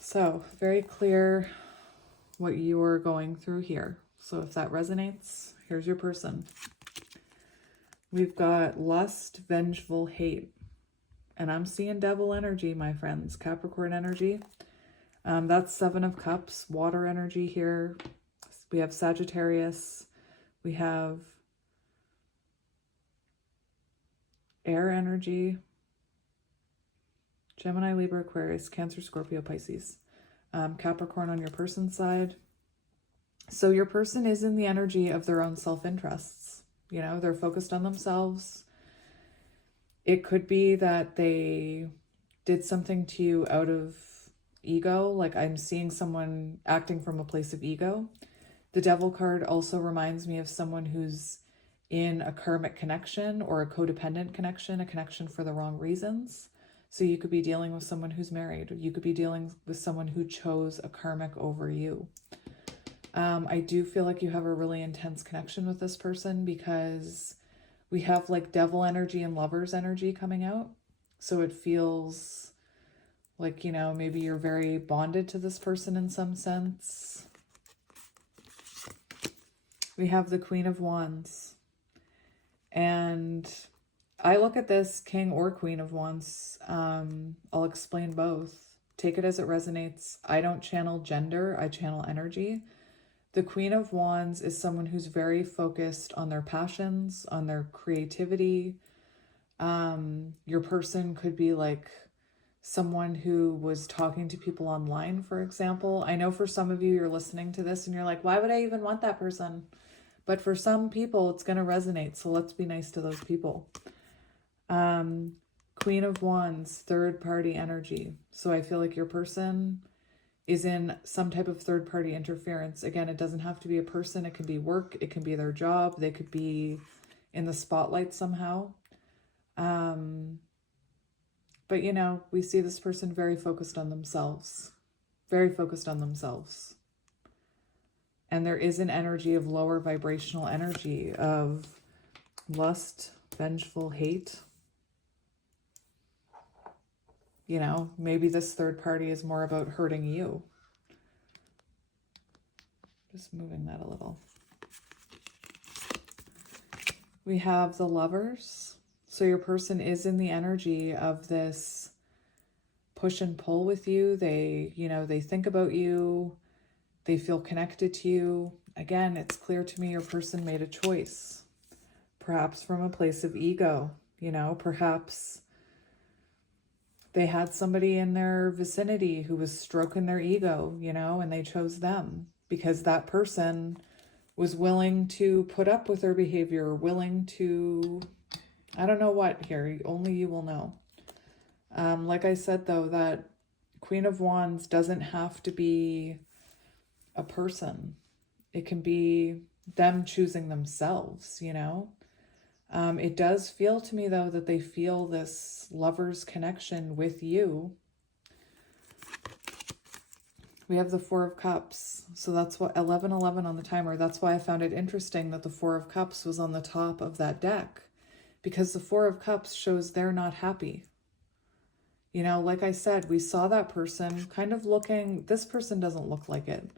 So very clear what you are going through here. So if that resonates, here's your person. We've got lust, vengeful, hate. And I'm seeing devil energy, my friends, Capricorn energy. That's Seven of Cups, water energy here. We have Sagittarius. We have air energy. Gemini, Libra, Aquarius, Cancer, Scorpio, Pisces. Capricorn on your person's side. So your person is in the energy of their own self-interests. You know, they're focused on themselves. It could be that they did something to you out of ego. Like I'm seeing someone acting from a place of ego. The Devil card also reminds me of someone who's in a karmic connection or a codependent connection, a connection for the wrong reasons. So you could be dealing with someone who's married, or you could be dealing with someone who chose a karmic over you. I do feel like you have a really intense connection with this person because we have like devil energy and lover's energy coming out. So it feels like, you know, maybe you're very bonded to this person in some sense. We have the Queen of Wands. And I look at this King or Queen of Wands. I'll explain both. Take it as it resonates. I don't channel gender. I channel energy. The Queen of Wands is someone who's very focused on their passions, on their creativity. Your person could be like someone who was talking to people online, for example. I know for some of you, you're listening to this and you're like, why would I even want that person? But for some people, it's going to resonate. So let's be nice to those people. Queen Queen of Wands, third party energy. So I feel like your person is in some type of third party interference. Again, it doesn't have to be a person. It can be work. It can be their job. They could be in the spotlight somehow. But you know, we see this person very focused on themselves. Very focused on themselves. And there is an energy of lower vibrational energy of lust, vengeful hate. You know, maybe this third party is more about hurting you. Just moving that a little. We have the Lovers. So your person is in the energy of this push and pull with you. They, you know, they think about you. They feel connected to you. Again, it's clear to me your person made a choice. Perhaps from a place of ego, you know, perhaps they had somebody in their vicinity who was stroking their ego, you know, and they chose them because that person was willing to put up with their behavior, willing to, I don't know what here, only you will know. Like I said, though, that Queen of Wands doesn't have to be a person. It can be them choosing themselves, you know. It does feel to me, though, that they feel this lover's connection with you. We have the Four of Cups. So that's what 11:11 on the timer. That's why I found it interesting that the Four of Cups was on the top of that deck, because the Four of Cups shows they're not happy. You know, like I said, we saw that person kind of looking, this person doesn't look like it.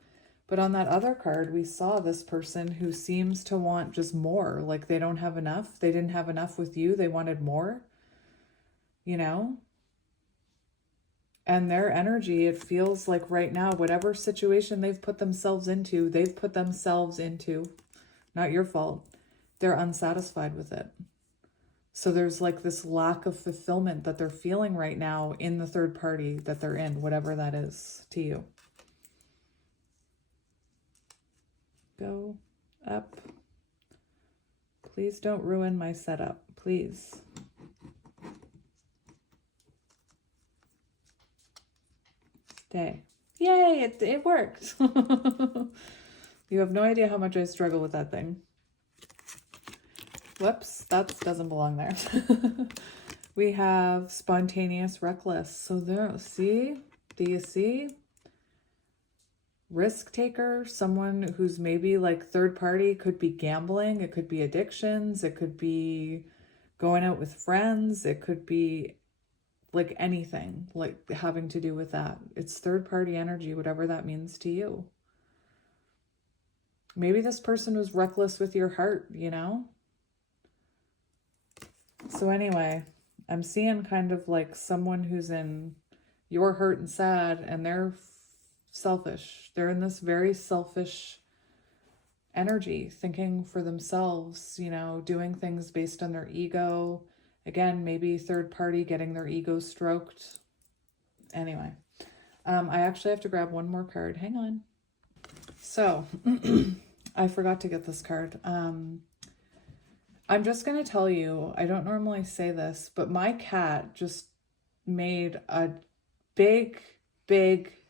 But on that other card, we saw this person who seems to want just more. Like they don't have enough. They didn't have enough with you. They wanted more, you know? And their energy, it feels like right now, whatever situation they've put themselves into, not your fault. They're unsatisfied with it. So there's like this lack of fulfillment that they're feeling right now in the third party that they're in, whatever that is to you. Go up. Please don't ruin my setup, please. Stay. Yay, it worked. You have no idea how much I struggle with that thing. Whoops, that doesn't belong there. We have spontaneous, reckless. So there, see? Do you see? Risk taker, someone who's maybe like third party, could be gambling, it could be addictions, it could be going out with friends, it could be like anything like having to do with that. It's third party energy, whatever that means to you. Maybe this person was reckless with your heart, you know? So anyway, I'm seeing kind of like someone who's in your hurt and sad, and they're selfish. They're in this very selfish energy, thinking for themselves, you know, doing things based on their ego. Again, maybe third party getting their ego stroked. Anyway, I actually have to grab one more card. Hang on. So, I forgot to get this card. I'm just going to tell you, I don't normally say this, but my cat just made a big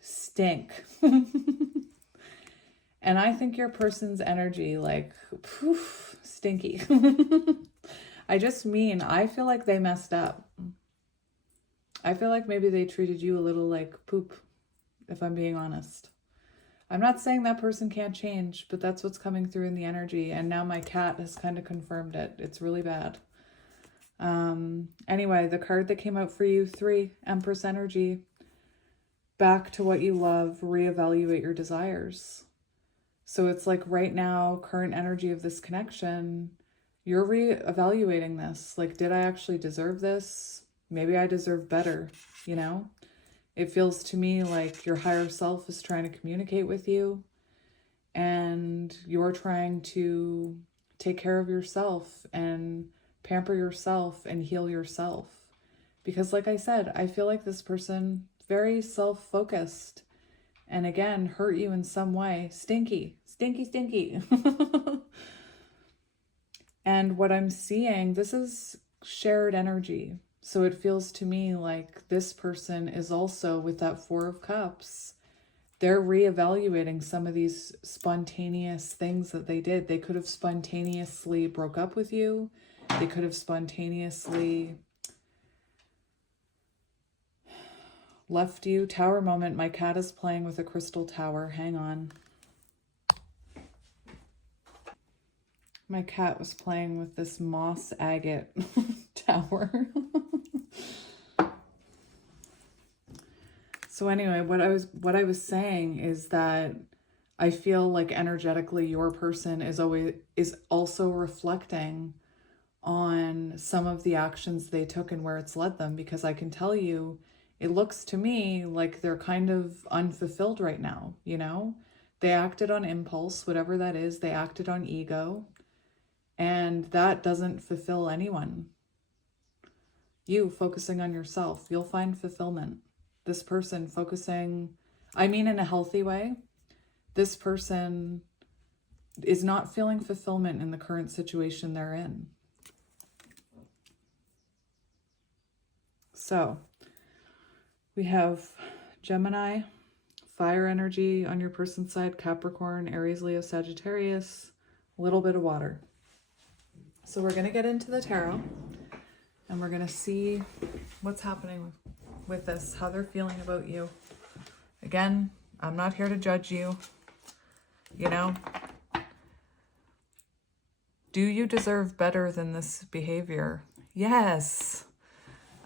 stink. And I think your person's energy, like, poof, stinky. I feel like they messed up. I feel like maybe they treated you a little like poop, if I'm being honest. I'm not saying that person can't change, but that's what's coming through in the energy. And now my cat has kind of confirmed it. It's really bad. Anyway, the card that came out for you, 3, Empress energy. Back to what you love, reevaluate your desires. So it's like right now, current energy of this connection, you're reevaluating this. Like, did I actually deserve this? Maybe I deserve better, you know? It feels to me like your higher self is trying to communicate with you, and you're trying to take care of yourself and pamper yourself and heal yourself. Because like I said, I feel like this person, very self-focused, and again, hurt you in some way. Stinky. And what I'm seeing, this is shared energy. So it feels to me like this person is also, with that Four of Cups, they're reevaluating some of these spontaneous things that they did. They could have spontaneously broke up with you. They could have spontaneously left you. Tower moment. My cat is playing with a crystal tower. Hang on. My cat was playing with this moss agate tower. So anyway, what I was saying is that I feel like energetically your person is also reflecting on some of the actions they took and where it's led them, because I can tell you, it looks to me like they're kind of unfulfilled right now, you know? They acted on impulse, whatever that is. They acted on ego, and that doesn't fulfill anyone. You focusing on yourself, you'll find fulfillment. This person focusing, I mean in a healthy way, this person is not feeling fulfillment in the current situation they're in. So we have Gemini, fire energy on your person's side, Capricorn, Aries, Leo, Sagittarius, a little bit of water. So we're going to get into the tarot and we're going to see what's happening with this, how they're feeling about you. Again, I'm not here to judge you, you know. Do you deserve better than this behavior? Yes.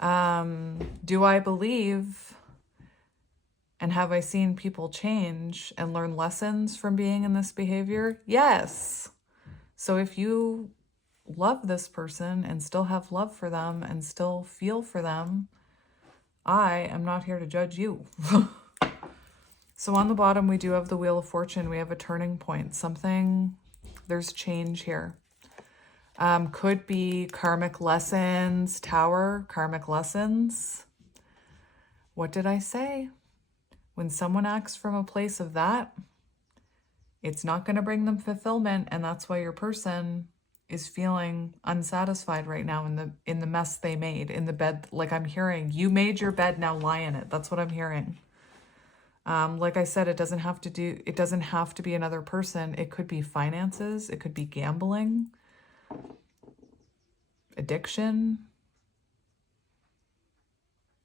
Do I believe and have I seen people change and learn lessons from being in this behavior? Yes. So if you love this person and still have love for them and still feel for them, I am not here to judge you. So on the bottom, we do have the Wheel of Fortune. We have a turning point. There's change here. Could be karmic lessons, Tower, karmic lessons. What did I say? When someone acts from a place of that, it's not going to bring them fulfillment, and that's why your person is feeling unsatisfied right now in the mess they made in the bed. Like I'm hearing, you made your bed, now lie in it. That's what I'm hearing. Like I said, it doesn't have to be another person. It could be finances. It could be gambling, addiction,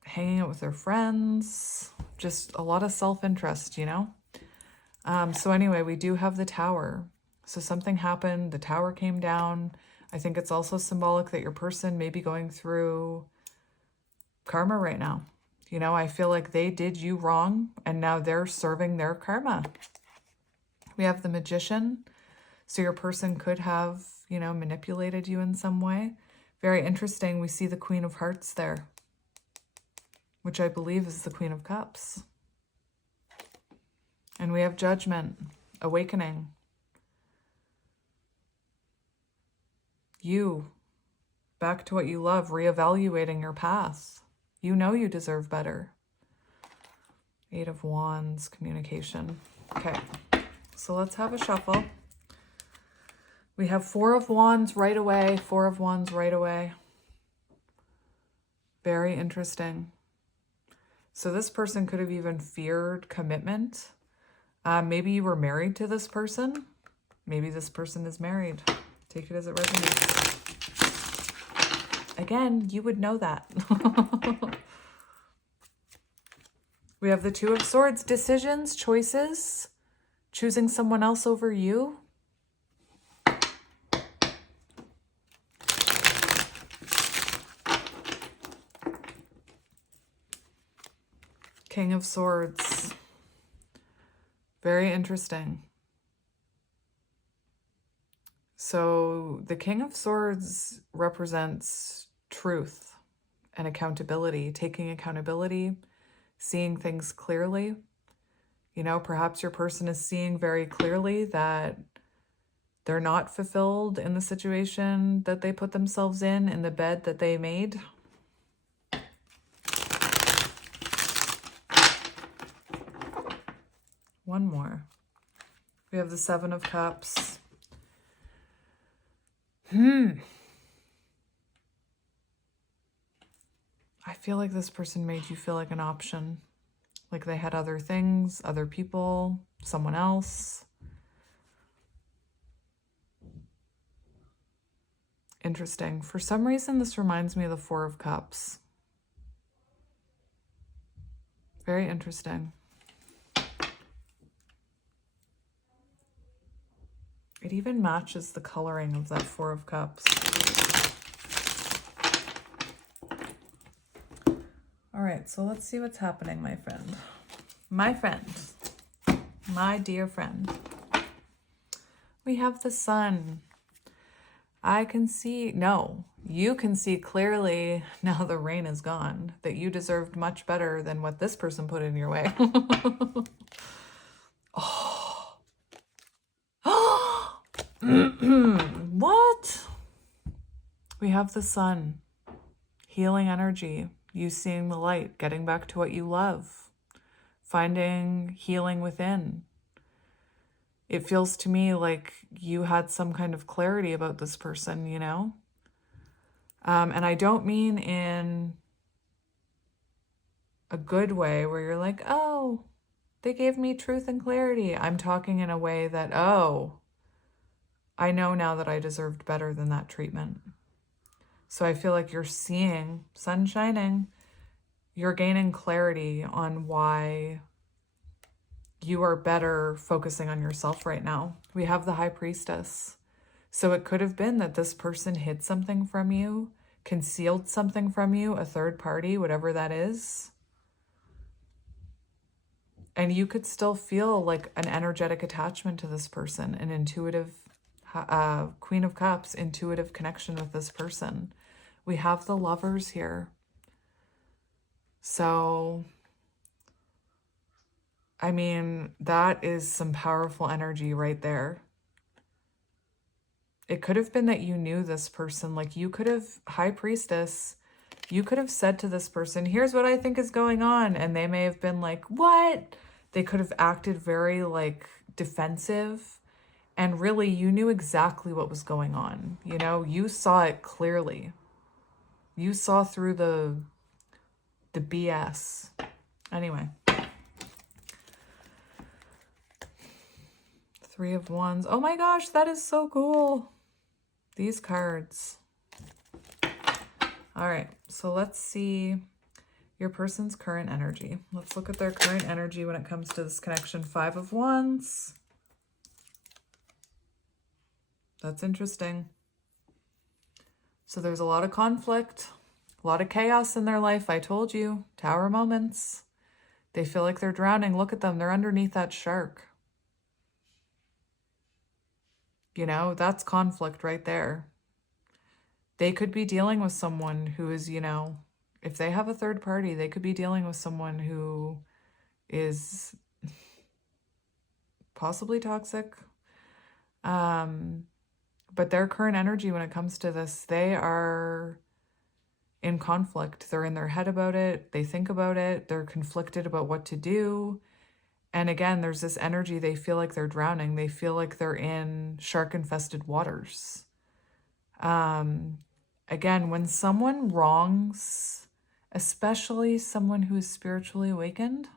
hanging out with their friends, just a lot of self-interest, you know? So anyway, we do have the Tower. So something happened, the Tower came down. I think it's also symbolic that your person may be going through karma right now. You know, I feel like they did you wrong and now they're serving their karma. We have the Magician. So your person could have, you know, manipulated you in some way. Very interesting. We see the Queen of Hearts there, which I believe is the Queen of Cups. And we have Judgment, Awakening. You, back to what you love, reevaluating your path. You know you deserve better. Eight of Wands, communication. Okay, so let's have a shuffle. We have Four of Wands right away, Four of Wands right away. Very interesting. So this person could have even feared commitment. Maybe you were married to this person. Maybe this person is married. Take it as it resonates. Again, you would know that. We have the Two of Swords, decisions, choices, choosing someone else over you. King of Swords. Very interesting. So the King of Swords represents truth and accountability, taking accountability, seeing things clearly. You know, perhaps your person is seeing very clearly that they're not fulfilled in the situation that they put themselves in the bed that they made. One more. We have the Seven of Cups. feel like this person made you feel like an option. Like they had other things, other people, someone else. Interesting. For some reason, this reminds me of the Four of Cups. Very interesting. It even matches the coloring of that Four of Cups. All right, so let's see what's happening, my friend. My friend. My dear friend. We have the Sun. I can see, no, you can see clearly now the rain is gone, that you deserved much better than what this person put in your way. Oh. What? We have the Sun. Healing energy. You seeing the light, getting back to what you love, finding healing within. It feels to me like you had some kind of clarity about this person, you know? And I don't mean in a good way where you're like, oh, they gave me truth and clarity. I'm talking in a way that, oh, I know now that I deserved better than that treatment. So I feel like you're seeing sun shining. You're gaining clarity on why you are better focusing on yourself right now. We have the High Priestess. So it could have been that this person hid something from you, concealed something from you, a third party, whatever that is. And you could still feel like an energetic attachment to this person, an intuitive, Queen of Cups, intuitive connection with this person. We have the Lovers here. So, I mean, that is some powerful energy right there. It could have been that you knew this person. Like you could have, High Priestess, you could have said to this person, here's what I think is going on. And they may have been like, what? They could have acted very like defensive. And really, you knew exactly what was going on. You know, you saw it clearly. You saw through the BS. Anyway. Three of Wands. Oh my gosh, that is so cool. These cards. All right, so let's see your person's current energy. Let's look at their current energy when it comes to this connection. Five of Wands. That's interesting. So there's a lot of conflict, a lot of chaos in their life. I told you, Tower moments. They feel like they're drowning. Look at them. They're underneath that shark. You know, that's conflict right there. They could be dealing with someone who is, you know, if they have a third party, they could be dealing with someone who is possibly toxic. But their current energy when it comes to this, they are in conflict. They're in their head about it. They think about it. They're conflicted about what to do. And again, there's this energy. They feel like they're drowning. They feel like they're in shark-infested waters. Again, when someone wrongs, especially someone who is spiritually awakened,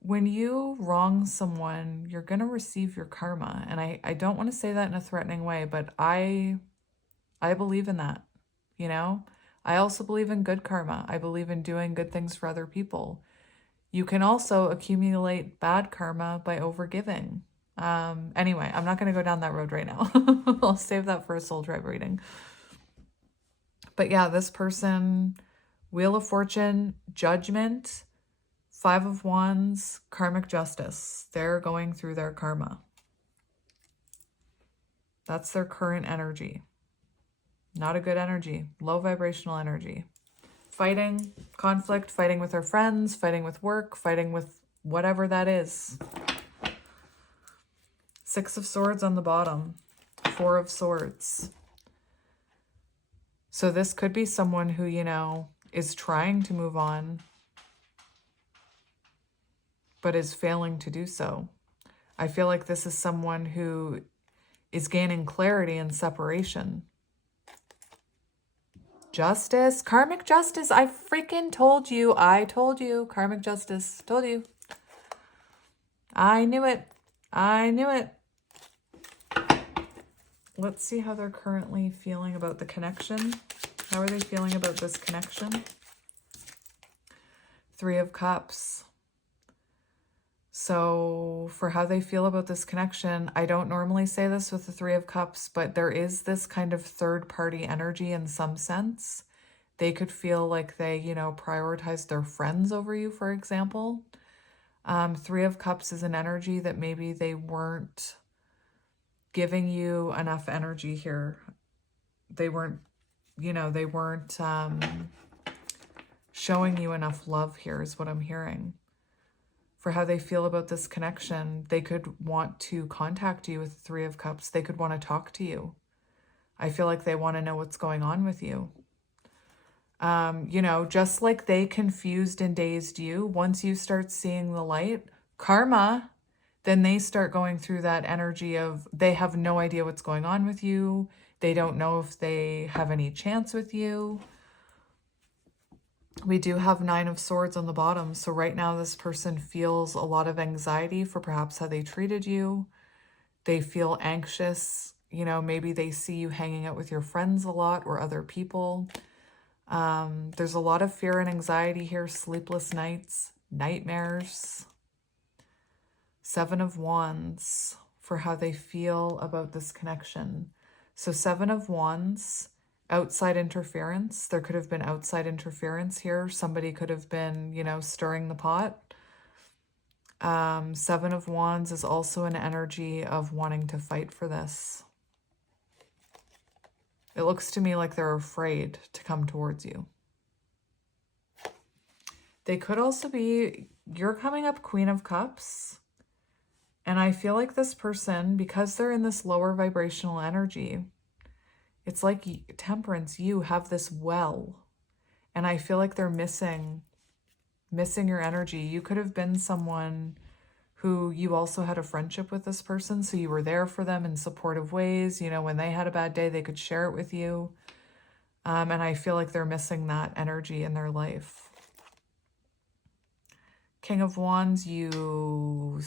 when you wrong someone, you're going to receive your karma. And I don't want to say that in a threatening way, but I believe in that, you know? I also believe in good karma. I believe in doing good things for other people. You can also accumulate bad karma by overgiving. Anyway, I'm not going to go down that road right now. I'll save that for a soul tribe reading. But yeah, this person, Wheel of Fortune, Judgment, Five of Wands, Karmic Justice. They're going through their karma. That's their current energy. Not a good energy. Low vibrational energy. Fighting, conflict, fighting with their friends, fighting with work, fighting with whatever that is. Six of Swords on the bottom. Four of Swords. So this could be someone who, you know, is trying to move on, but is failing to do so. I feel like this is someone who is gaining clarity in separation. Justice, karmic justice. I freaking told you. I told you. Karmic justice. Told you. I knew it. I knew it. Let's see how they're currently feeling about the connection. How are they feeling about this connection? Three of Cups. So for how they feel about this connection, I don't normally say this with the Three of Cups, but there is this kind of third-party energy in some sense. They could feel like they, you know, prioritize their friends over you, for example. Three of Cups is an energy that maybe they weren't giving you enough energy here. They weren't, you know, they weren't showing you enough love here is what I'm hearing. For how they feel about this connection, they could want to contact you with the Three of Cups. They could want to talk to you. I feel like they want to know what's going on with you. You know, just like they confused and dazed you, once you start seeing the light, karma, then they start going through that energy of they have no idea what's going on with you. They don't know if they have any chance with you. We do have Nine of Swords on the bottom. So right now this person feels a lot of anxiety for perhaps how they treated you. They feel anxious. You know, maybe they see you hanging out with your friends a lot or other people. There's a lot of fear and anxiety here. Sleepless nights, nightmares. Seven of Wands for how they feel about this connection. So Seven of Wands, outside interference. There could have been outside interference here. Somebody could have been, you know, stirring the pot. Seven of Wands is also an energy of wanting to fight for this. It looks to me like they're afraid to come towards you. They could also be, you're coming up Queen of Cups. And I feel like this person, because they're in this lower vibrational energy, it's like Temperance, you have this well. And I feel like they're missing your energy. You could have been someone who you also had a friendship with this person. So you were there for them in supportive ways. You know, when they had a bad day, they could share it with you. And I feel like they're missing that energy in their life. King of Wands, you...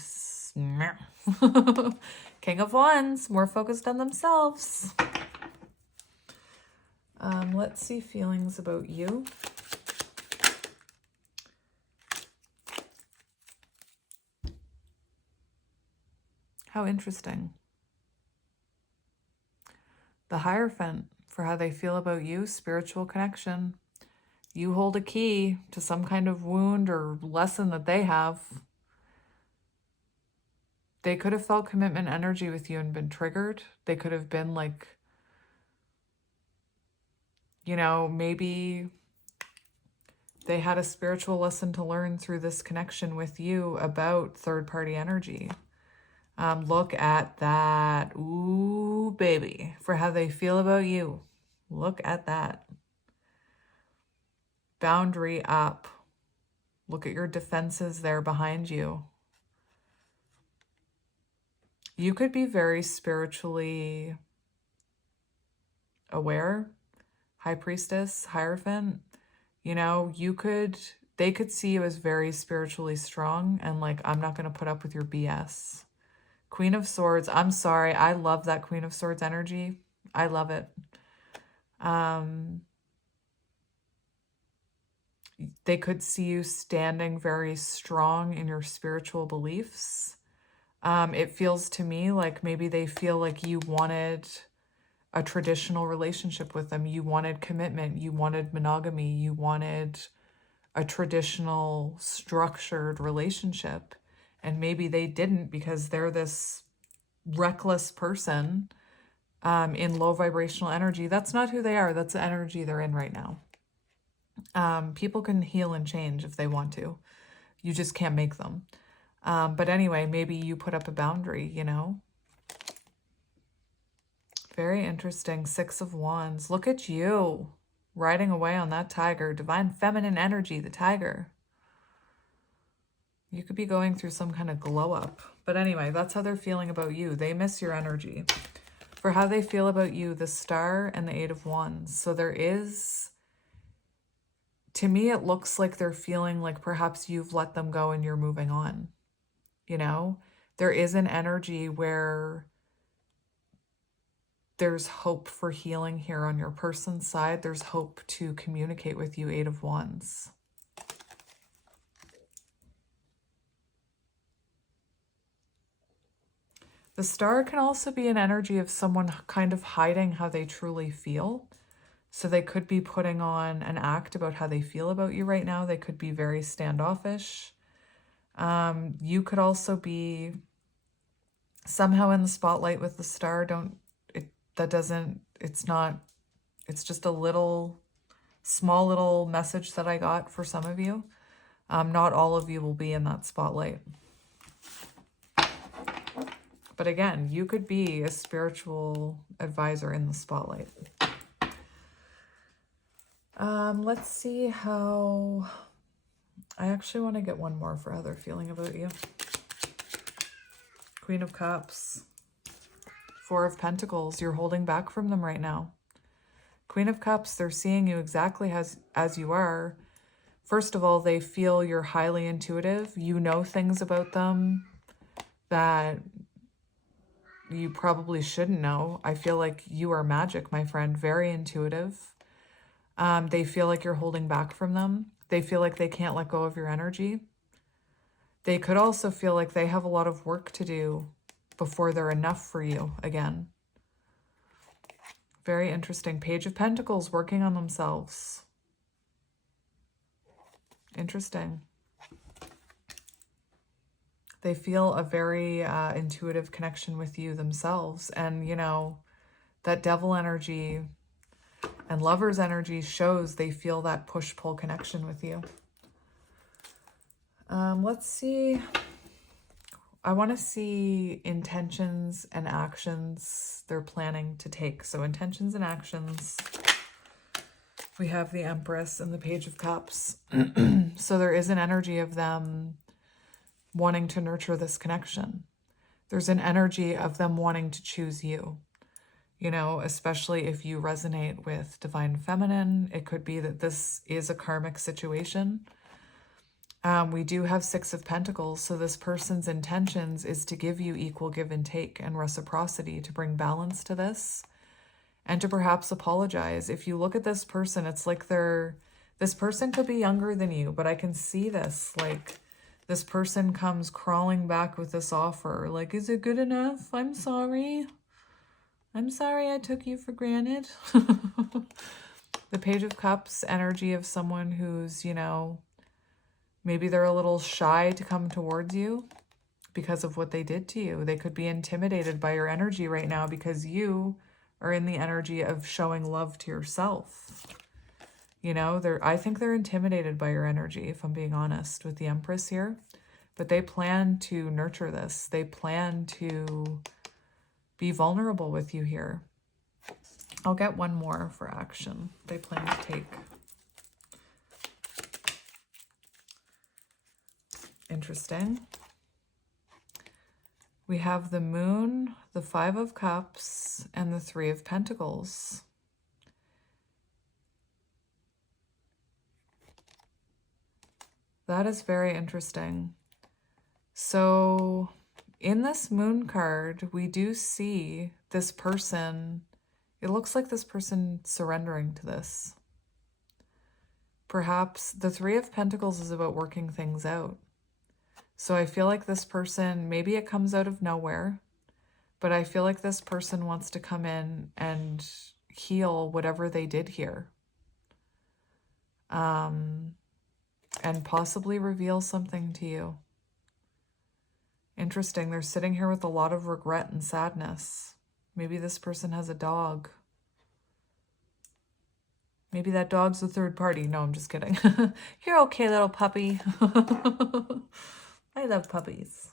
King of Wands, more focused on themselves. Let's see feelings about you. How interesting. The Hierophant for how they feel about you, spiritual connection. You hold a key to some kind of wound or lesson that they have. They could have felt commitment energy with you and been triggered. They could have been like, you know, maybe they had a spiritual lesson to learn through this connection with you about third-party energy. Look at that. Ooh, baby. For how they feel about you. Look at that. Boundary up. Look at your defenses there behind you. You could be very spiritually aware. High Priestess, Hierophant. You know, they could see you as very spiritually strong and like, I'm not going to put up with your BS. Queen of Swords, I'm sorry. I love that Queen of Swords energy. I love it. They could see you standing very strong in your spiritual beliefs. It feels to me like maybe they feel like you wanted a traditional relationship with them. You wanted commitment. You wanted monogamy. You wanted a traditional structured relationship. And maybe they didn't because they're this reckless person in low vibrational energy. That's not who they are. That's the energy they're in right now. People can heal and change if they want to. You just can't make them. But anyway, maybe you put up a boundary, you know? Very interesting. Six of Wands. Look at you riding away on that tiger. Divine feminine energy, the tiger. You could be going through some kind of glow up. But anyway, that's how they're feeling about you. They miss your energy. For how they feel about you, the Star and the Eight of Wands. So there is to me, it looks like they're feeling like perhaps you've let them go and you're moving on. You know, there is an energy where there's hope for healing here on your person's side. There's hope to communicate with you, Eight of Wands. The Star can also be an energy of someone kind of hiding how they truly feel. So they could be putting on an act about how they feel about you right now. They could be very standoffish. You could also be somehow in the spotlight with the Star. It's just a small little message that I got for some of you. Not all of you will be in that spotlight. But again, you could be a spiritual advisor in the spotlight. Let's see how... I actually want to get one more for how they're feeling about you. Queen of Cups. Four of Pentacles. You're holding back from them right now. Queen of Cups, they're seeing you exactly as you are. First of all, they feel you're highly intuitive. You know things about them that you probably shouldn't know. I feel like you are magic, my friend. Very intuitive. They feel like you're holding back from them. They feel like they can't let go of your energy. They could also feel like they have a lot of work to do before they're enough for you again. Very interesting. Page of Pentacles, working on themselves. Interesting. They feel a very intuitive connection with you themselves. And, you know, that Devil energy and Lover's energy shows they feel that push-pull connection with you. Let's see. I want to see intentions and actions they're planning to take. So intentions and actions. We have the Empress and the Page of Cups. So there is an energy of them wanting to nurture this connection. There's an energy of them wanting to choose you. You know, especially if you resonate with Divine Feminine, it could be that this is a karmic situation. We do have Six of Pentacles, so this person's intentions is to give you equal give and take and reciprocity to bring balance to this and to perhaps apologize. If you look at this person, it's like this person could be younger than you, but I can see this, like this person comes crawling back with this offer, like, is it good enough? I'm sorry. I'm sorry I took you for granted. The Page of Cups, energy of someone who's, you know, maybe they're a little shy to come towards you because of what they did to you. They could be intimidated by your energy right now because you are in the energy of showing love to yourself. You know, I think they're intimidated by your energy, if I'm being honest, with the Empress here. But they plan to nurture this. They plan to be vulnerable with you here. I'll get one more for action they plan to take. Interesting. We have the Moon, the Five of Cups, and the Three of Pentacles. That is very interesting. So in this Moon card, we do see this person. It looks like this person surrendering to this. Perhaps the Three of Pentacles is about working things out. So I feel like this person, maybe it comes out of nowhere, but I feel like this person wants to come in and heal whatever they did here. And possibly reveal something to you. Interesting. They're sitting here with a lot of regret and sadness. Maybe this person has a dog. Maybe that dog's a third party. No, I'm just kidding. You're okay, little puppy. I love puppies.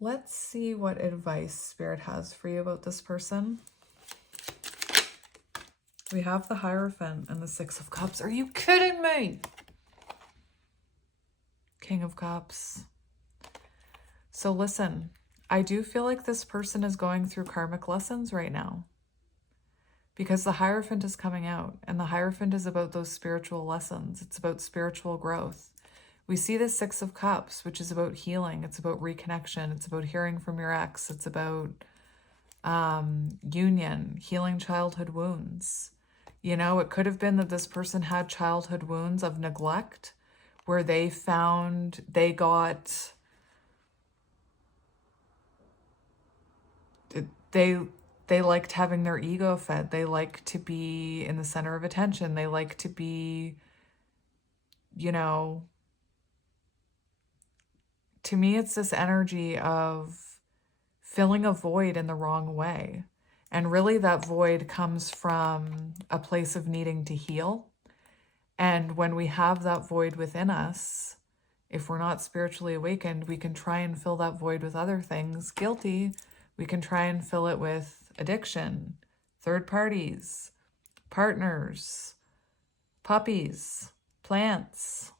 Let's see what advice Spirit has for you about this person. We have the Hierophant and the Six of Cups. Are you kidding me? King of Cups. So listen, I do feel like this person is going through karmic lessons right now. because the Hierophant is coming out, and the Hierophant is about those spiritual lessons. It's about spiritual growth. We see the Six of Cups, which is about healing. It's about reconnection. It's about hearing from your ex. It's about union, healing childhood wounds. You know, it could have been that this person had childhood wounds of neglect, where they they liked having their ego fed. They like to be in the center of attention. They like to be, you know, to me, it's this energy of filling a void in the wrong way. And really that void comes from a place of needing to heal. And when we have that void within us, if we're not spiritually awakened, we can try and fill that void with other things. Guilty. We can try and fill it with addiction, third parties, partners, puppies, plants.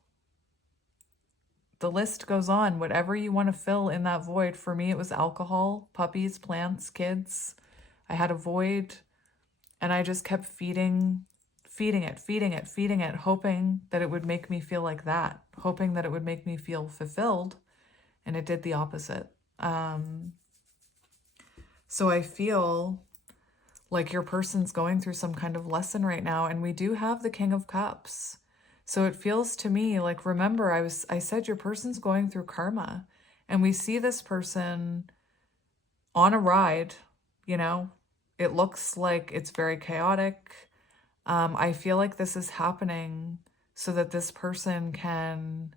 The list goes on. Whatever you want to fill in that void. For me, it was alcohol, puppies, plants, kids. I had a void, and I just kept feeding it, hoping that it would make me feel like that, hoping that it would make me feel fulfilled, and it did the opposite. So I feel like your person's going through some kind of lesson right now, and we do have the King of Cups. So it feels to me like, remember, I said your person's going through karma, and we see this person on a ride, you know, it looks like it's very chaotic. I feel like this is happening so that this person can,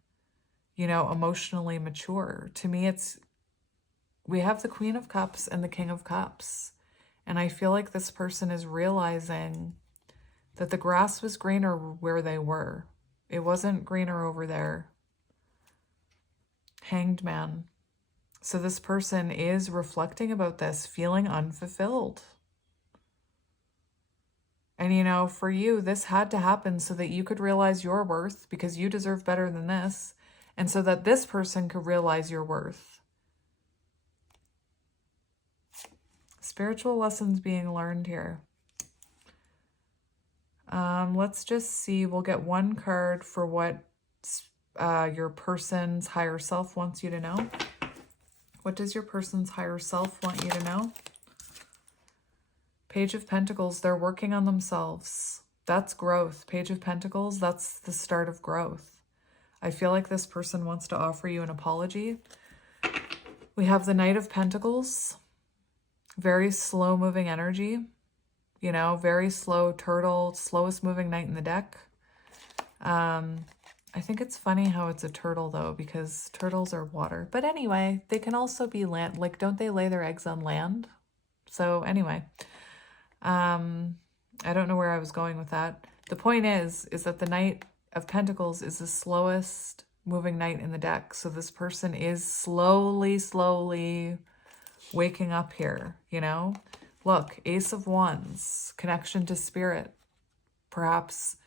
you know, emotionally mature. To me, we have the Queen of Cups and the King of Cups. And I feel like this person is realizing that the grass was greener where they were. It wasn't greener over there. Hanged Man. So this person is reflecting about this, feeling unfulfilled. And you know, for you, this had to happen so that you could realize your worth, because you deserve better than this. And so that this person could realize your worth. Spiritual lessons being learned here. Let's just see. We'll get one card for what your person's higher self wants you to know. What does your person's higher self want you to know? Page of Pentacles, they're working on themselves. That's growth. Page of Pentacles, that's the start of growth. I feel like this person wants to offer you an apology. We have the Knight of Pentacles. Very slow moving energy. You know, very slow turtle, slowest moving knight in the deck. I think it's funny how it's a turtle though, because turtles are water. But anyway, they can also be land. Like, don't they lay their eggs on land? So anyway, I don't know where I was going with that. The point is that the Knight of Pentacles is the slowest moving knight in the deck. So this person is slowly waking up here, you know? Look, Ace of Wands, connection to spirit, perhaps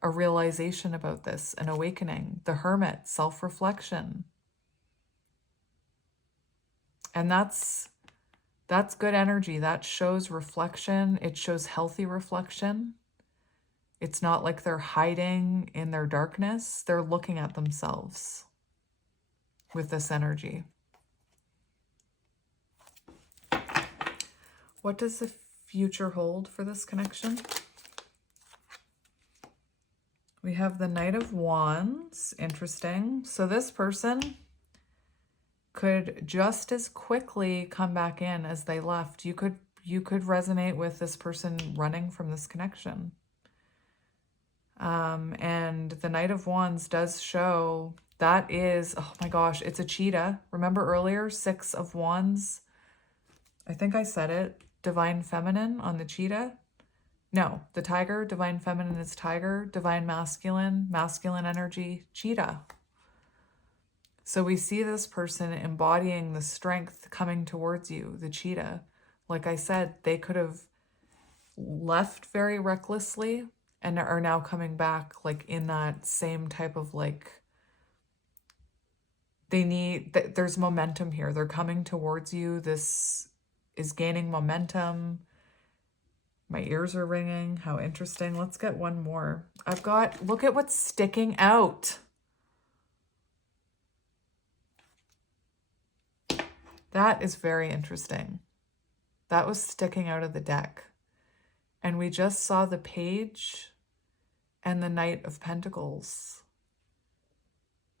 a realization about this, an awakening. The Hermit, self-reflection. And that's good energy. That shows reflection. It shows healthy reflection. It's not like they're hiding in their darkness. They're looking at themselves with this energy. What does the future hold for this connection? We have the Knight of Wands. Interesting. So this person could just as quickly come back in as they left. You could resonate with this person running from this connection. And the Knight of Wands does show that is, oh my gosh, it's a cheetah. Remember earlier, Six of Wands? I think I said it. Divine Feminine on the cheetah. No, the tiger. Divine Feminine is tiger. Divine Masculine, masculine energy, cheetah. So we see this person embodying the strength coming towards you, the cheetah. Like I said, they could have left very recklessly and are now coming back like in that same type of like, there's momentum here. They're coming towards you. This is gaining momentum. My ears are ringing. How interesting. Let's get one more. I've got, look at what's sticking out. That is very interesting. That was sticking out of the deck. And we just saw the Page and the Knight of Pentacles.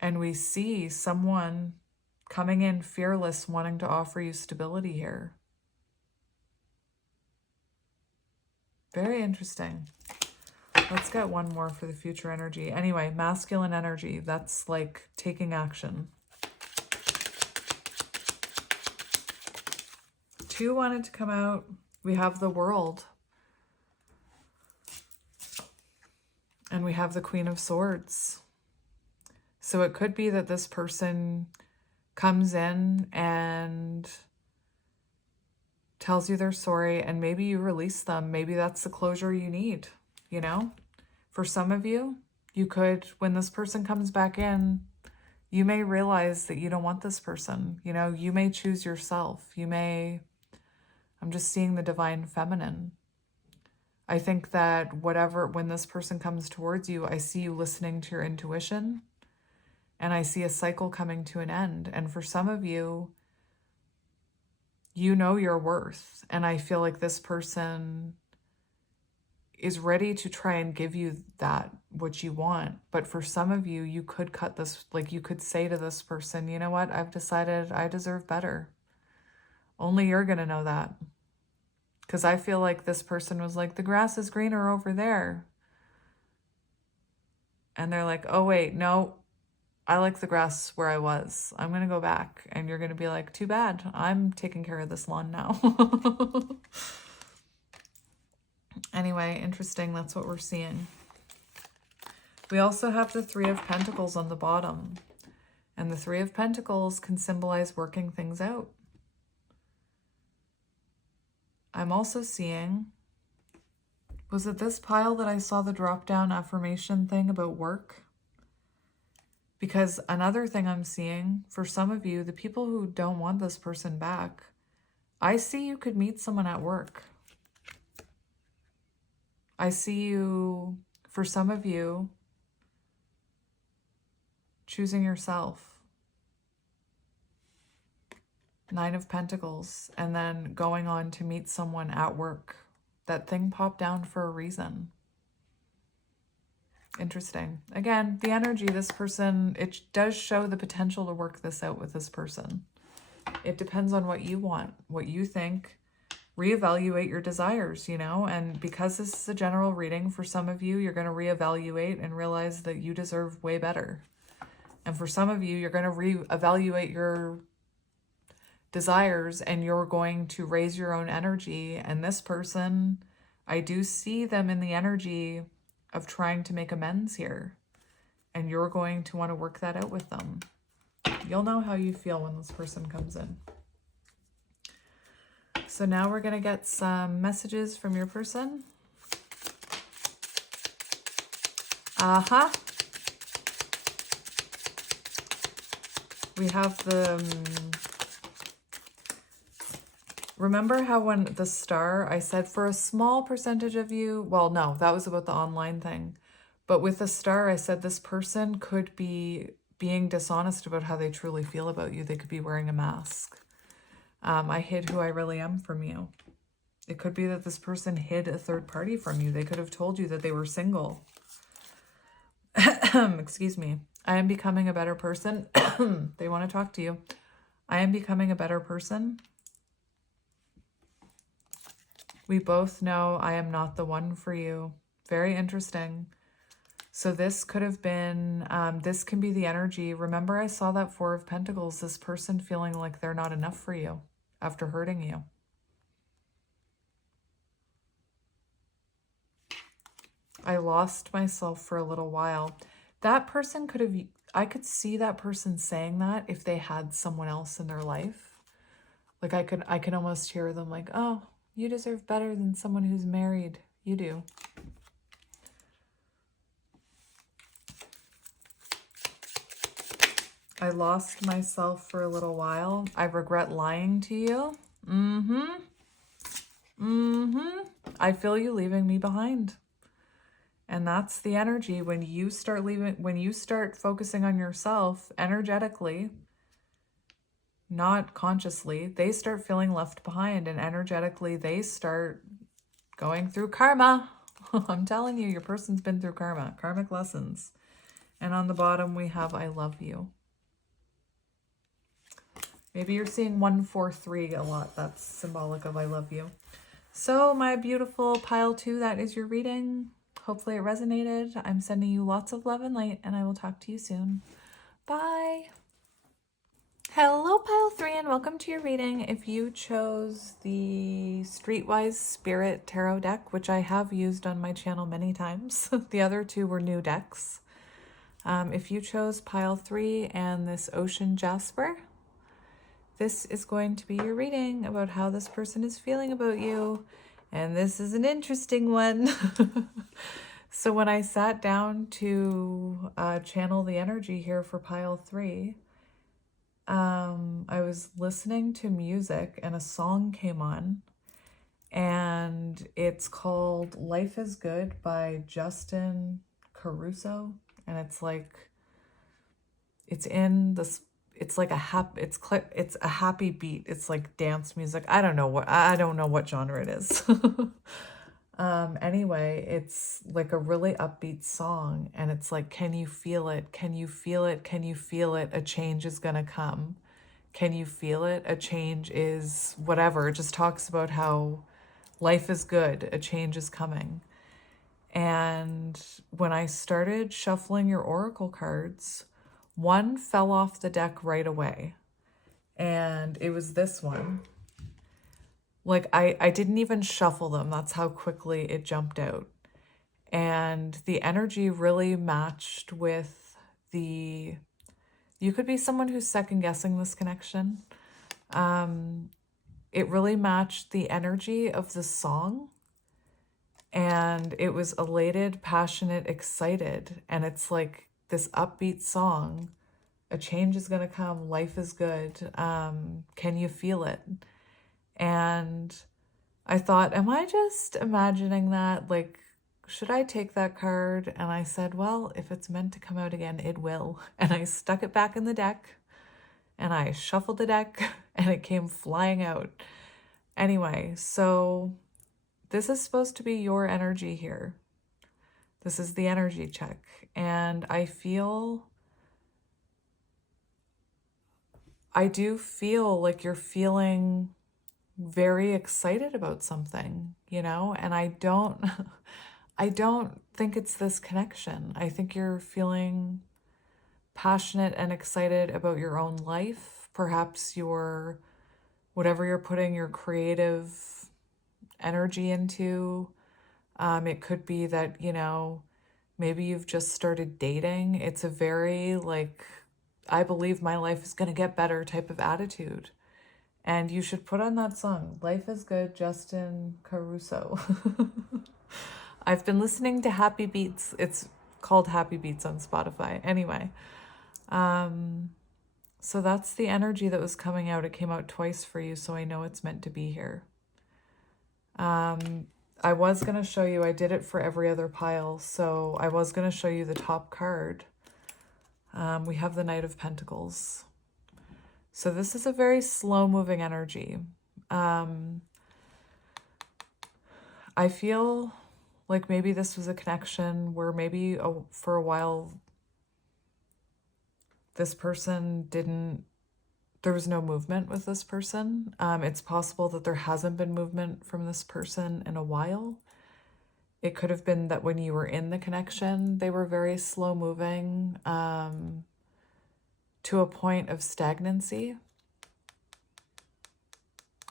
And we see someone coming in fearless, wanting to offer you stability here. Very interesting. Let's get one more for the future energy. Anyway, masculine energy, that's like taking action. 2 wanted to come out. We have the World. And we have the Queen of Swords. So it could be that this person comes in and tells you they're sorry, and maybe you release them. Maybe that's the closure you need, you know? For some of you, you could, when this person comes back in, you may realize that you don't want this person. You know, you may choose yourself. You may, I'm just seeing the divine feminine. I think that when this person comes towards you, I see you listening to your intuition, and I see a cycle coming to an end. And for some of you, you know your worth. And I feel like this person is ready to try and give you that, what you want. But for some of you, you could cut this, like you could say to this person, you know what? I've decided I deserve better. Only you're going to know that. Because I feel like this person was like, the grass is greener over there. And they're like, oh, wait, no, I like the grass where I was. I'm going to go back. And you're going to be like, too bad. I'm taking care of this lawn now. Anyway, interesting. That's what we're seeing. We also have the 3 of Pentacles on the bottom. And the 3 of Pentacles can symbolize working things out. I'm also seeing, was it this pile that I saw the drop-down affirmation thing about work? Because another thing I'm seeing, for some of you, the people who don't want this person back, I see you could meet someone at work. I see you, for some of you, choosing yourself. 9 of Pentacles, and then going on to meet someone at work. That thing popped down for a reason. Interesting. Again, the energy, this person, it does show the potential to work this out with this person. It depends on what you want, what you think. Reevaluate your desires, you know, and because this is a general reading, for some of you, you're going to reevaluate and realize that you deserve way better. And for some of you, you're going to reevaluate your desires and you're going to raise your own energy. And this person, I do see them in the energy of trying to make amends here. And you're going to want to work that out with them. You'll know how you feel when this person comes in. So now we're going to get some messages from your person. We have the... remember how when the star, I said for a small percentage of you, well, no, that was about the online thing. But with the star, I said this person could be being dishonest about how they truly feel about you. They could be wearing a mask. I hid who I really am from you. It could be that this person hid a third party from you. They could have told you that they were single. Excuse me. I am becoming a better person. They want to talk to you. I am becoming a better person. We both know I am not the one for you. Very interesting. So this could have been, this can be the energy. Remember I saw that 4 of Pentacles, this person feeling like they're not enough for you after hurting you. I lost myself for a little while. That person could have, I could see that person saying that if they had someone else in their life. Like I could almost hear them like, oh, you deserve better than someone who's married. You do. I lost myself for a little while. I regret lying to you. I feel you leaving me behind. And that's the energy when you start focusing on yourself energetically, not consciously, they start feeling left behind, and energetically they start going through karma. I'm telling you, your person's been through karmic lessons. And on the bottom we have I love you. Maybe you're seeing 143 a lot. That's symbolic of I love you. So my beautiful pile 2, that is your reading. Hopefully it resonated. I'm sending you lots of love and light, and I will talk to you soon. Bye. Hello, pile 3, and welcome to your reading. If you chose the Streetwise Spirit Tarot deck, which I have used on my channel many times, the other 2 were new decks. If you chose pile 3 and this Ocean Jasper, this is going to be your reading about how this person is feeling about you. And this is an interesting one. So when I sat down to channel the energy here for pile 3, I was listening to music and a song came on. And it's called Life is Good by Justin Caruso. And it's like, it's in this, it's like it's a happy beat. It's like dance music. I don't know what genre it is. Anyway, it's like a really upbeat song, and it's like, can you feel it? Can you feel it? Can you feel it? A change is gonna come. Can you feel it? A change is whatever. It just talks about how life is good. A change is coming. And when I started shuffling your oracle cards, one fell off the deck right away. And it was this one. Like, I didn't even shuffle them. That's how quickly it jumped out. And the energy really matched with you could be someone who's second guessing this connection. It really matched the energy of the song. And it was elated, passionate, excited. And it's like this upbeat song. A change is going to come. Life is good. Can you feel it? And I thought, am I just imagining that? Like, should I take that card? And I said, well, if it's meant to come out again, it will. And I stuck it back in the deck and I shuffled the deck and it came flying out. Anyway, so this is supposed to be your energy here. This is the energy check. And I do feel like you're feeling very excited about something, you know, and I don't think it's this connection. I think you're feeling passionate and excited about your own life. Perhaps whatever you're putting your creative energy into. It could be that, you know, maybe you've just started dating. It's a very like, I believe my life is going to get better type of attitude. And you should put on that song, Life is Good, Justin Caruso. I've been listening to Happy Beats. It's called Happy Beats on Spotify. Anyway, so that's the energy that was coming out. It came out twice for you, so I know it's meant to be here. I was going to show you, I did it for every other pile, so I was going to show you the top card. We have the Knight of Pentacles. So this is a very slow-moving energy. I feel like maybe this was a connection where maybe for a while this person there was no movement with this person. It's possible that there hasn't been movement from this person in a while. It could have been that when you were in the connection, they were very slow-moving, to a point of stagnancy.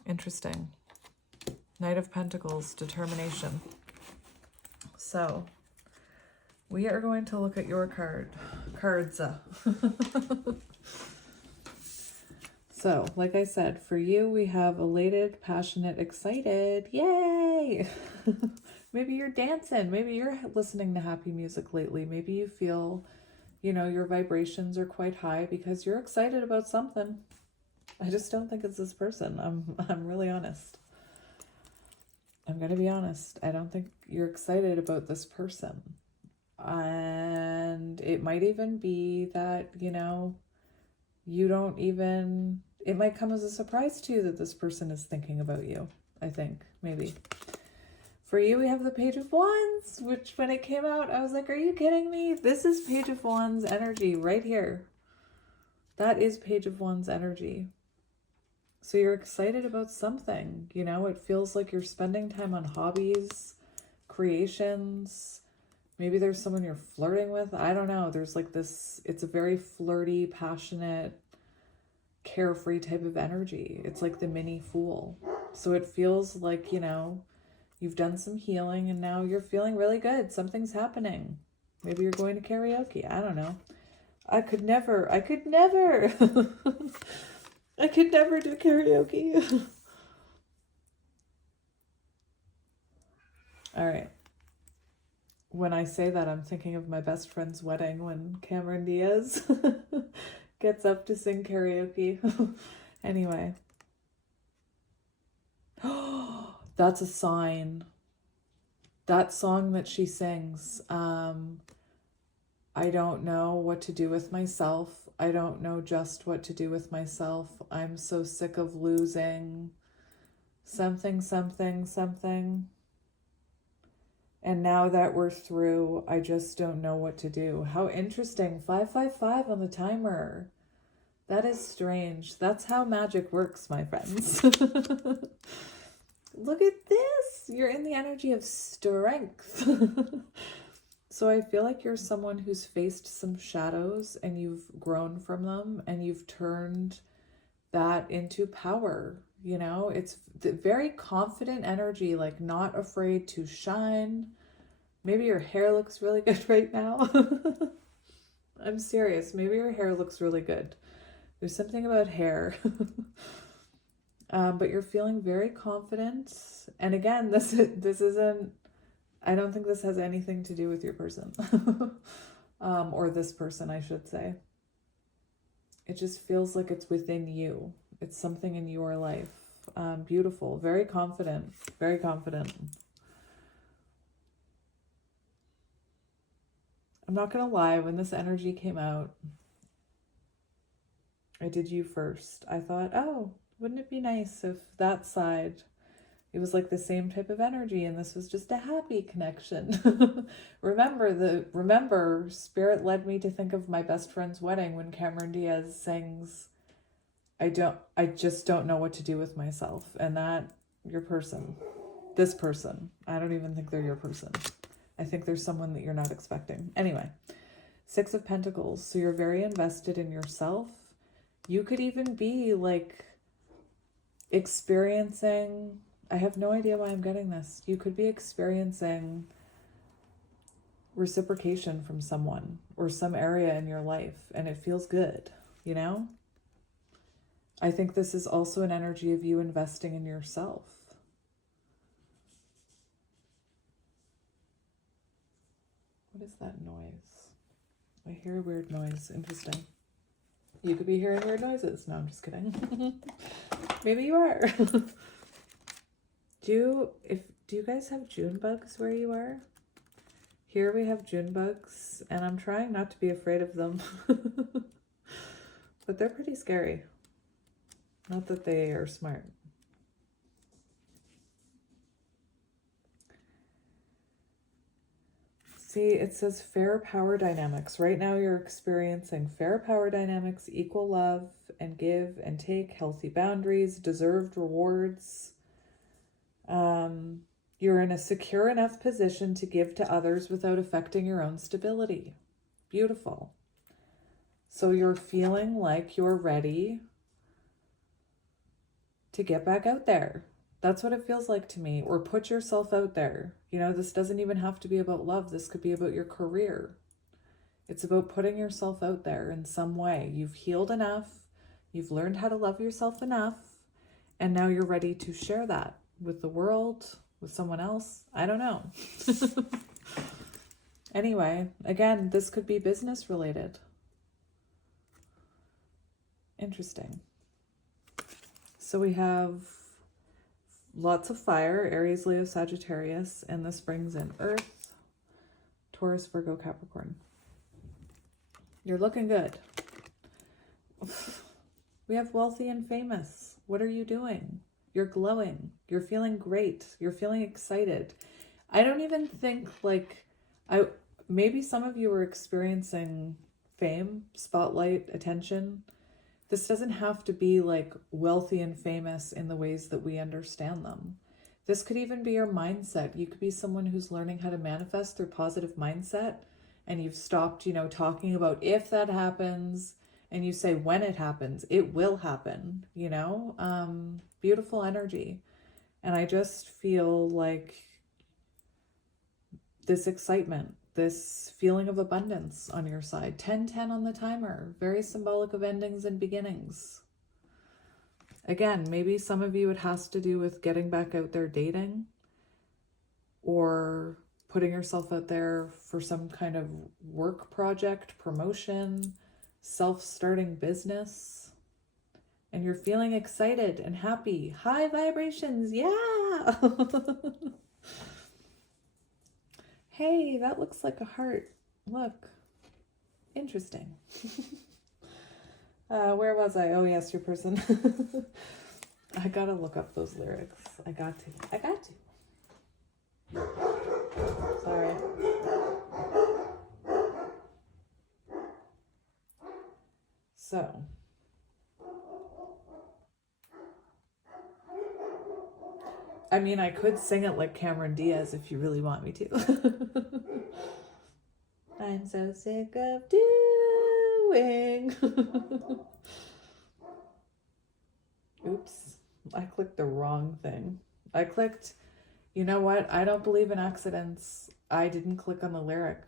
Interesting. Knight of Pentacles, determination. So, we are going to look at your cards. So, like I said, for you, we have elated, passionate, excited. Yay! Maybe you're dancing. Maybe you're listening to happy music lately. Maybe you feel, you know, your vibrations are quite high because you're excited about something. I just don't think it's this person. I'm really honest. I'm going to be honest. I don't think you're excited about this person. And it might even be that, you don't even, it might come as a surprise to you that this person is thinking about you, I think, maybe. For you, we have the Page of Wands, which when it came out, I was like, are you kidding me? This is Page of Wands energy right here. That is Page of Wands energy. So you're excited about something, it feels like you're spending time on hobbies, creations. Maybe there's someone you're flirting with. I don't know. There's like this, it's a very flirty, passionate, carefree type of energy. It's like the mini Fool. So it feels like, you've done some healing and now you're feeling really good. Something's happening. Maybe you're going to karaoke. I don't know. I could never. I could never do karaoke. All right. When I say that, I'm thinking of my best friend's wedding when Cameron Diaz gets up to sing karaoke. Anyway. That's a sign. That song that she sings, I don't know what to do with myself. I don't know just what to do with myself. I'm so sick of losing something, something, something. And now that we're through, I just don't know what to do. How interesting. 555 on the timer. That is strange. That's how magic works, my friends. Look at this. You're in the energy of strength. So I feel like you're someone who's faced some shadows and you've grown from them and you've turned that into power. It's the very confident energy, like not afraid to shine. Maybe your hair looks really good right now. I'm serious. Maybe your hair looks really good. There's something about hair. But you're feeling very confident. And again, this isn't, I don't think this has anything to do with your person. Or this person, I should say. It just feels like it's within you. It's something in your life. Beautiful. Very confident. Very confident. I'm not going to lie. When this energy came out, I did you first. I thought, oh, wouldn't it be nice if that side, it was like the same type of energy and this was just a happy connection. Remember, Spirit led me to think of my best friend's wedding when Cameron Diaz sings, I just don't know what to do with myself. And that, your person, this person, I don't even think they're your person. I think there's someone that you're not expecting. Anyway, 6 of Pentacles. So you're very invested in yourself. You could even be like experiencing, I have no idea why I'm getting this. You could be experiencing reciprocation from someone or some area in your life and it feels good, I think this is also an energy of you investing in yourself. What is that noise? I hear a weird noise. Interesting. You could be hearing weird noises. No, I'm just kidding. Maybe you are. Do you guys have June bugs where you are? Here we have June bugs, and I'm trying not to be afraid of them. But they're pretty scary. Not that they are smart. See, it says fair power dynamics. Right now you're experiencing fair power dynamics, equal love and give and take, healthy boundaries, deserved rewards. You're in a secure enough position to give to others without affecting your own stability. Beautiful. So you're feeling like you're ready to get back out there. That's what it feels like to me. Or put yourself out there. This doesn't even have to be about love. This could be about your career. It's about putting yourself out there in some way. You've healed enough. You've learned how to love yourself enough. And now you're ready to share that with the world, with someone else. I don't know. Anyway, again, this could be business related. Interesting. So we have Lots of fire, Aries, Leo, Sagittarius, and this brings in Earth, Taurus, Virgo, Capricorn. You're looking good. We have wealthy and famous. What are you doing? You're glowing. You're feeling great. You're feeling excited. I don't even think maybe some of you are experiencing fame, spotlight, attention. This doesn't have to be like wealthy and famous in the ways that we understand them. This could even be your mindset. You could be someone who's learning how to manifest through positive mindset, and you've stopped, talking about if that happens, and you say when it happens, it will happen, beautiful energy. And I just feel like this excitement, this feeling of abundance on your side. 10-10 on the timer, very symbolic of endings and beginnings. Again, maybe some of you it has to do with getting back out there dating, or putting yourself out there for some kind of work project, promotion, self-starting business, and you're feeling excited and happy. High vibrations, yeah! Hey, that looks like a heart. Look. Interesting. Where was I? Oh, yes, your person. I gotta look up those lyrics. I got to. Sorry. So. I mean, I could sing it like Cameron Diaz if you really want me to. I'm so sick of doing. Oops, I clicked the wrong thing. I clicked, you know what? I don't believe in accidents. I didn't click on the lyric.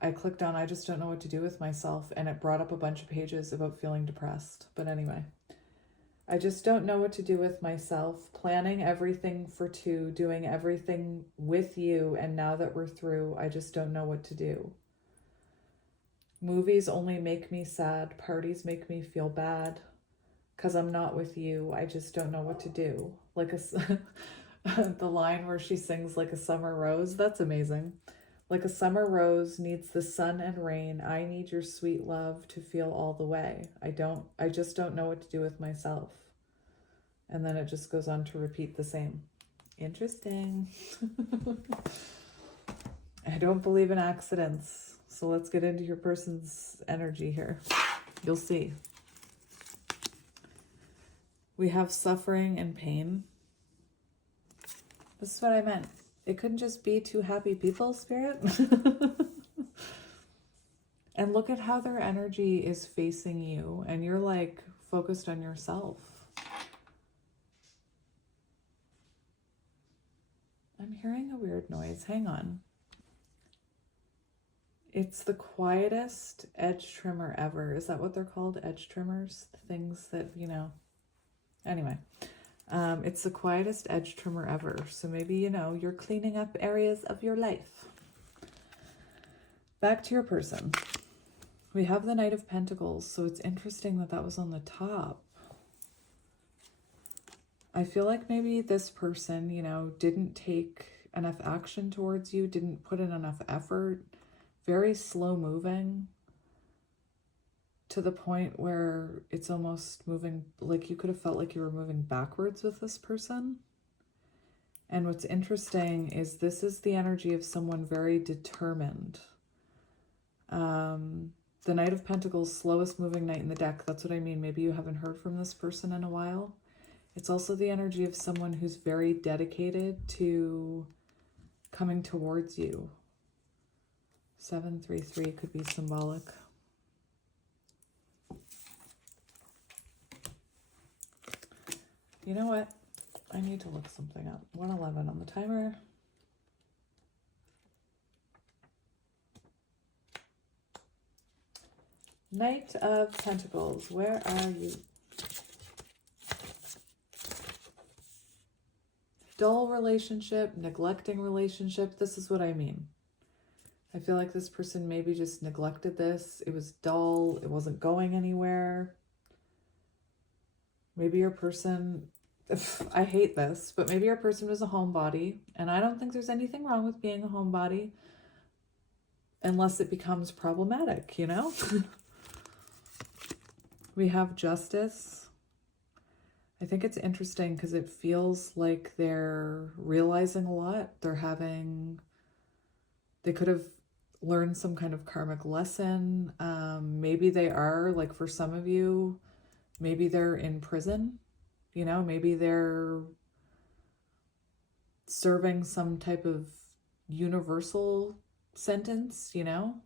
I clicked on I just don't know what to do with myself, and it brought up a bunch of pages about feeling depressed. But anyway. I just don't know what to do with myself, planning everything for two, doing everything with you, and now that we're through, I just don't know what to do. Movies only make me sad, parties make me feel bad, because I'm not with you, I just don't know what to do. Like the line where she sings like a summer rose, that's amazing. Like a summer rose needs the sun and rain, I need your sweet love to feel all the way. I just don't know what to do with myself. And then it just goes on to repeat the same. Interesting. I don't believe in accidents. So let's get into your person's energy here. You'll see. We have suffering and pain. This is what I meant. It couldn't just be two happy people, Spirit. And look at how their energy is facing you. And you're like focused on yourself. I'm hearing a weird noise. Hang on. It's the quietest edge trimmer ever. Is that what they're called? Edge trimmers? Things that, Anyway, it's the quietest edge trimmer ever. So maybe, you're cleaning up areas of your life. Back to your person. We have the Knight of Pentacles. So it's interesting that that was on the top. I feel like maybe this person, didn't take enough action towards you, didn't put in enough effort, very slow moving, to the point where it's almost moving, like you could have felt like you were moving backwards with this person. And what's interesting is this is the energy of someone very determined. The Knight of Pentacles, slowest moving knight in the deck. That's what I mean. Maybe you haven't heard from this person in a while. It's also the energy of someone who's very dedicated to coming towards you. 733 could be symbolic. You know what? I need to look something up. 111 on the timer. Knight of Pentacles, where are you? Dull relationship, neglecting relationship. This is what I mean. I feel like this person maybe just neglected this. It was dull. It wasn't going anywhere. Maybe your person I hate this, but maybe your person was a homebody, and I don't think there's anything wrong with being a homebody unless it becomes problematic, you know? We have Justice. I think it's interesting because it feels like they're realizing a lot. They could have learned some kind of karmic lesson. Maybe they are, like for some of you, maybe they're in prison, you know, maybe they're serving some type of universal sentence, you know?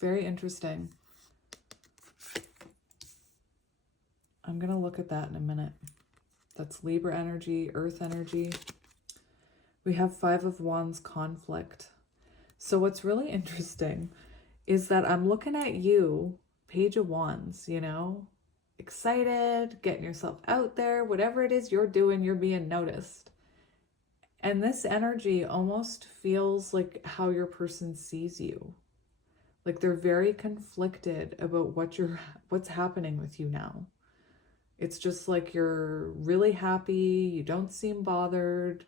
Very interesting. I'm going to look at that in a minute. That's Libra energy, Earth energy. We have Five of Wands, conflict. So what's really interesting is that I'm looking at you, Page of Wands, you know, excited, getting yourself out there, whatever it is you're doing, you're being noticed. And this energy almost feels like how your person sees you. Like they're very conflicted about what's happening with you now. It's just like you're really happy, you don't seem bothered,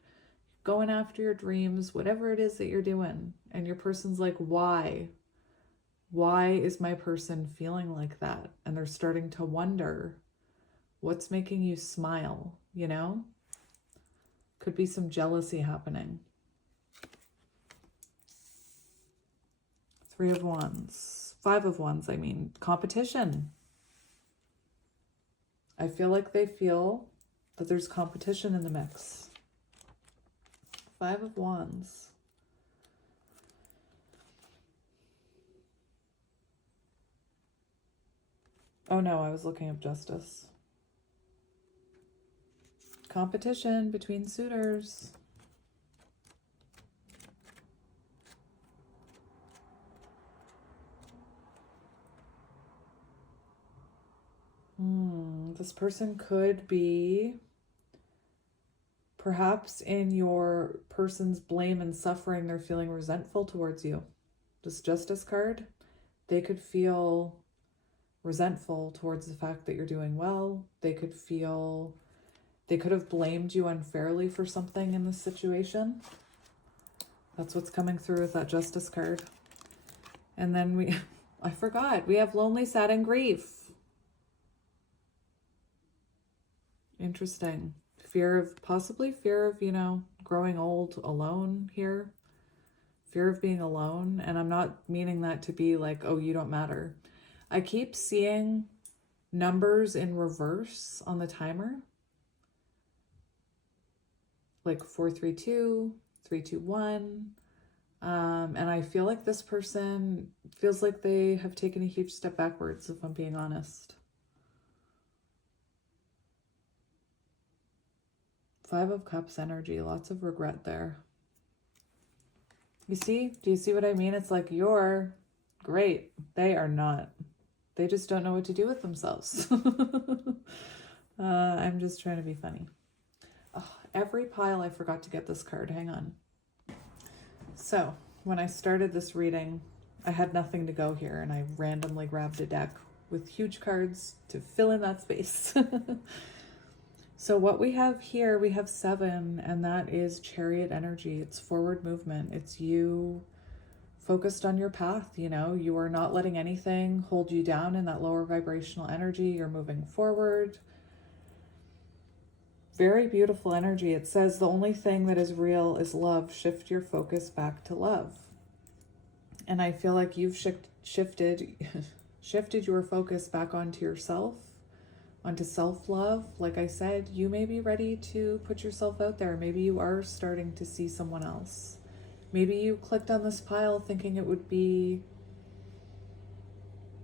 going after your dreams, whatever it is that you're doing. And your person's like, why? Why is my person feeling like that? And they're starting to wonder, what's making you smile, you know? Could be some jealousy happening. Three of Wands. Five of Wands, I mean. Competition. I feel like they feel that there's competition in the mix. Five of Wands. Oh no, I was looking up Justice. Competition between suitors. This person could be perhaps in your person's blame and suffering. They're feeling resentful towards you. This Justice card, they could feel resentful towards the fact that you're doing well. They could have blamed you unfairly for something in this situation. That's what's coming through with that Justice card. And then I forgot, we have lonely, sad, and grief. Interesting. Possibly fear of, you know, growing old alone here. Fear of being alone. And I'm not meaning that to be like, oh, you don't matter. I keep seeing numbers in reverse on the timer. Like 432, 321. And I feel like this person feels like they have taken a huge step backwards, if I'm being honest. Five of Cups energy, lots of regret there. You see? Do you see what I mean? It's like, you're great. They are not. They just don't know what to do with themselves. I'm just trying to be funny. Oh, every pile, I forgot to get this card. Hang on. So, when I started this reading, I had nothing to go here, and I randomly grabbed a deck with huge cards to fill in that space. So what we have here, we have 7, and that is Chariot energy. It's forward movement. It's you focused on your path, you know. You are not letting anything hold you down in that lower vibrational energy. You're moving forward. Very beautiful energy. It says the only thing that is real is love. Shift your focus back to love. And I feel like you've shifted your focus back onto yourself, onto self-love. Like I said, you may be ready to put yourself out there. Maybe you are starting to see someone else. Maybe you clicked on this pile thinking it would be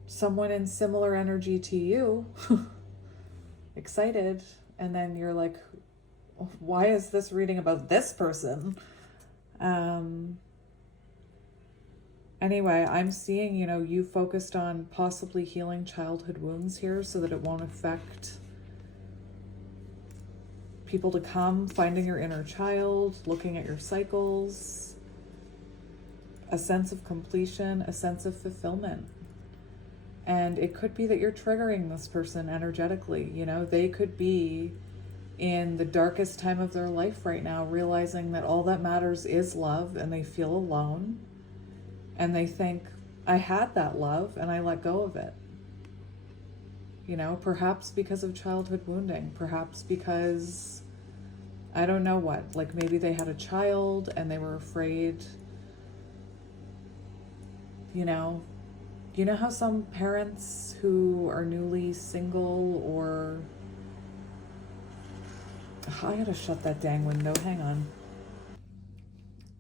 someone in similar energy to you, excited, and then you're like, why is this reading about this person? Anyway, I'm seeing, you know, you focused on possibly healing childhood wounds here so that it won't affect people to come, finding your inner child, looking at your cycles, a sense of completion, a sense of fulfillment. And it could be that you're triggering this person energetically. You know, they could be in the darkest time of their life right now, realizing that all that matters is love, and they feel alone. And they think, I had that love and I let go of it. You know, perhaps because of childhood wounding, perhaps because I don't know what, like maybe they had a child and they were afraid, you know how some parents who are newly single or, oh, I gotta shut that dang window, hang on.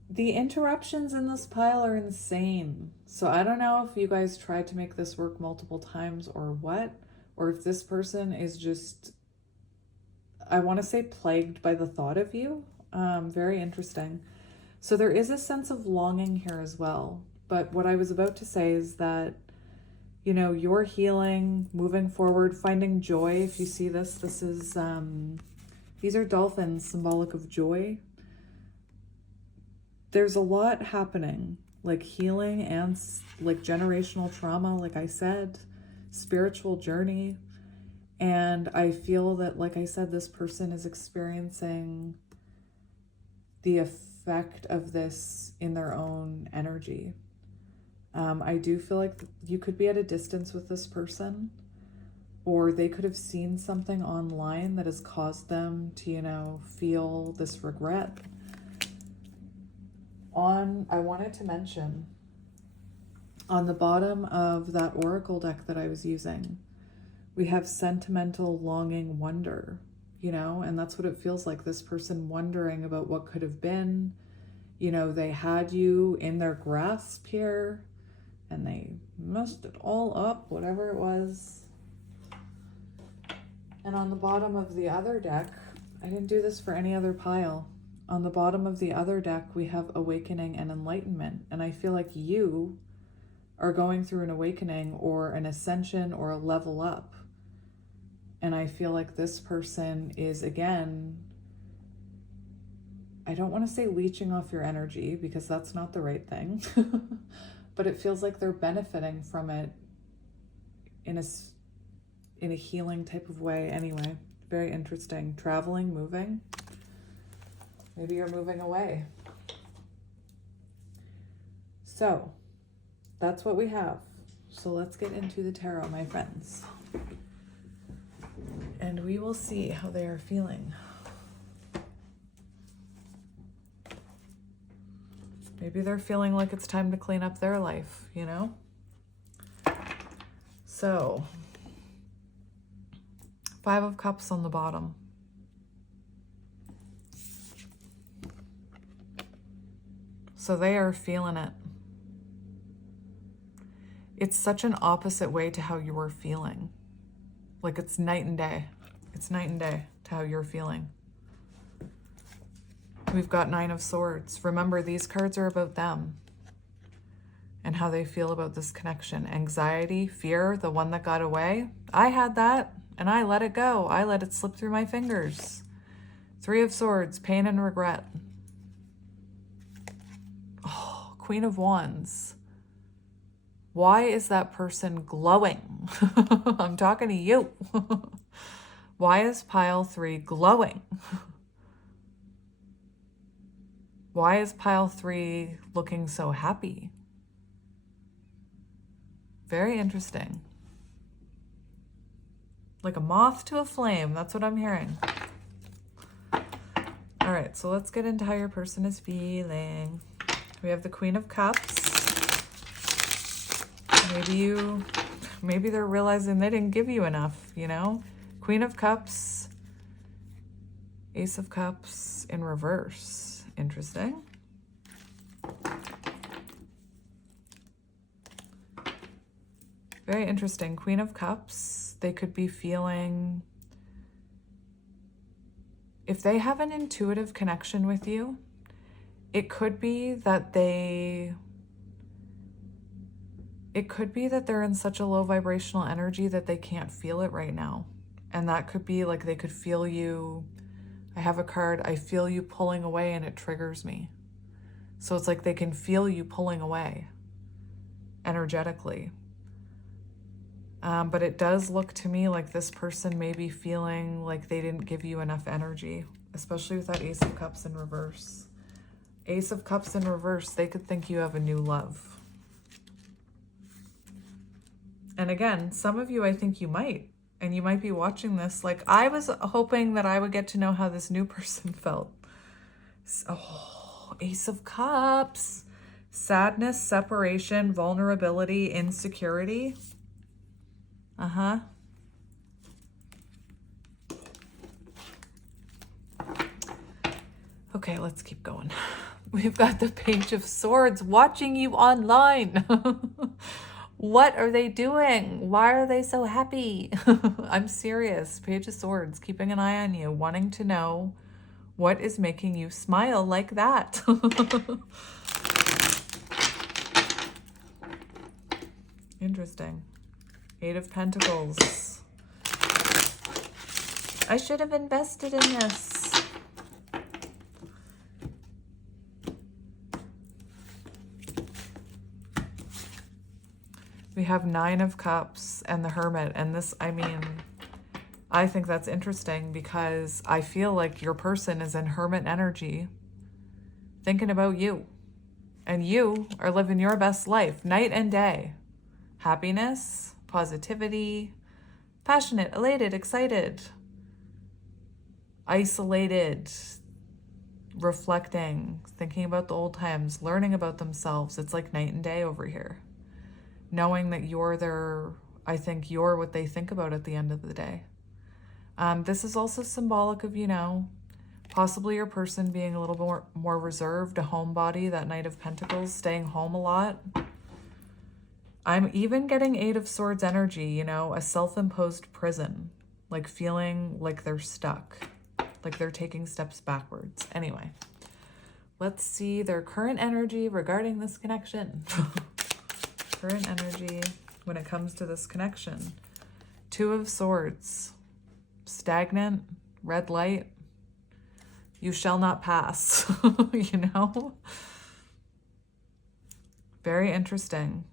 The interruptions in this pile are insane. So I don't know if you guys tried to make this work multiple times or what, or if this person is just, I want to say, plagued by the thought of you. Very interesting. So there is a sense of longing here as well. But what I was about to say is that, you know, you're healing, moving forward, finding joy. If you see this, this is, these are dolphins, symbolic of joy. There's a lot happening, like healing and like generational trauma, like I said, spiritual journey. And I feel that, like I said, this person is experiencing the effect of this in their own energy. I do feel like you could be at a distance with this person, or they could have seen something online that has caused them to, you know, feel this regret. I wanted to mention, on the bottom of that oracle deck that I was using, we have sentimental longing wonder, you know, and that's what it feels like. This person wondering about what could have been. You know, they had you in their grasp here and they messed it all up, whatever it was. And on the bottom of the other deck, I didn't do this for any other pile. On the bottom of the other deck, we have awakening and enlightenment. And I feel like you are going through an awakening or an ascension or a level up. And I feel like this person is, again, I don't want to say leeching off your energy because that's not the right thing, but it feels like they're benefiting from it in a healing type of way. Anyway, very interesting. Traveling, moving. Maybe you're moving away. So that's what we have. So let's get into the tarot, my friends. And we will see how they are feeling. Maybe they're feeling like it's time to clean up their life, you know? So, 5 of Cups on the bottom. So they are feeling it. It's such an opposite way to how you were feeling. Like it's night and day. It's night and day to how you're feeling. We've got 9 of Swords. Remember, these cards are about them and how they feel about this connection. Anxiety, fear, the one that got away. I had that and I let it go. I let it slip through my fingers. 3 of Swords, pain and regret. Oh, Queen of Wands. Why is that person glowing? I'm talking to you. Why is pile 3 glowing? Why is pile 3 looking so happy? Very interesting. Like a moth to a flame. That's what I'm hearing. All right, so let's get into how your person is feeling. We have the Queen of Cups. Maybe they're realizing they didn't give you enough, you know? Queen of Cups, Ace of Cups in reverse. Interesting. Very interesting. Queen of Cups, they could be feeling, if they have an intuitive connection with you, it could be that they're in such a low vibrational energy that they can't feel it right now. And that could be like they could feel you. I have a card, I feel you pulling away and it triggers me. So it's like they can feel you pulling away energetically. But it does look to me like this person may be feeling like they didn't give you enough energy, especially with that Ace of Cups in reverse. Ace of Cups in reverse, they could think you have a new love. And again, some of you, I think you might. And you might be watching this. Like, I was hoping that I would get to know how this new person felt. Oh, Ace of Cups. Sadness, separation, vulnerability, insecurity. Uh-huh. Okay, let's keep going. We've got the Page of Swords watching you online. What are they doing? Why are they so happy? I'm serious. Page of Swords, keeping an eye on you, wanting to know what is making you smile like that. Interesting. Eight of Pentacles. I should have invested in this. We have Nine of Cups and the Hermit. And this, I mean, I think that's interesting because I feel like your person is in Hermit energy, thinking about you. And you are living your best life, night and day. Happiness, positivity, passionate, elated, excited, isolated, reflecting, thinking about the old times, learning about themselves. It's like night and day over here. Knowing that you're their, I think you're what they think about at the end of the day. This is also symbolic of, you know, possibly your person being a little more reserved, a homebody, that Knight of Pentacles, staying home a lot. I'm even getting Eight of Swords energy, you know, a self-imposed prison, like feeling like they're stuck, like they're taking steps backwards. Anyway, let's see their current energy regarding this connection. Current energy when it comes to this connection. Two of Swords, stagnant, red light. You shall not pass, you know? Very interesting.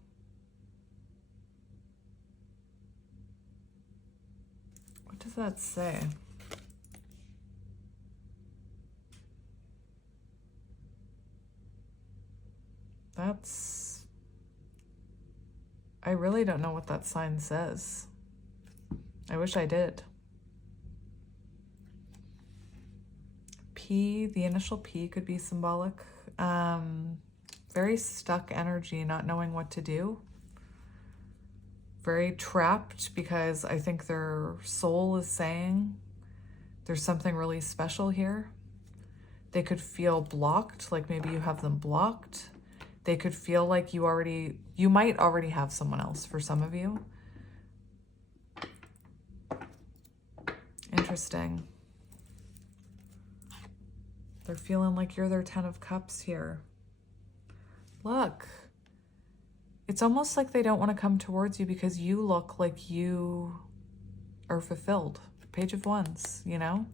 What does that say? I really don't know what that sign says. I wish I did. P, the initial P could be symbolic. Very stuck energy, not knowing what to do. Very trapped because I think their soul is saying there's something really special here. They could feel blocked, like maybe you have them blocked. They could feel like you might already have someone else for some of you. Interesting. They're feeling like you're their 10 of Cups here. Look, it's almost like they don't want to come towards you because you look like you are fulfilled. Page of Wands, you know?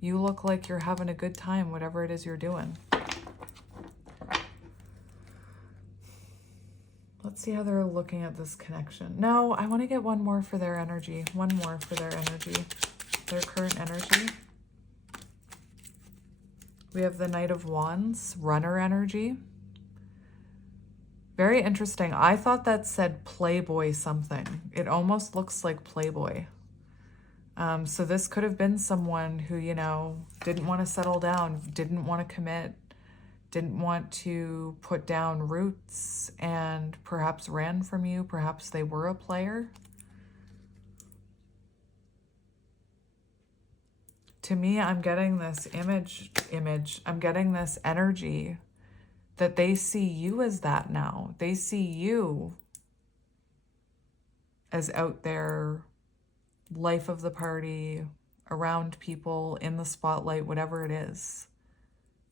You look like you're having a good time, whatever it is you're doing. Let's see how they're looking at this connection. No, I want to get one more for their energy. One more for their energy. Their current energy. We have the Knight of Wands, runner energy. Very interesting. I thought that said Playboy something. It almost looks like Playboy. So this could have been someone who, you know, didn't want to settle down, didn't want to commit, didn't want to put down roots, and perhaps ran from you. Perhaps they were a player. To me, I'm getting this I'm getting this energy that they see you as that now. They see you as out there, life of the party, around people, in the spotlight, whatever it is.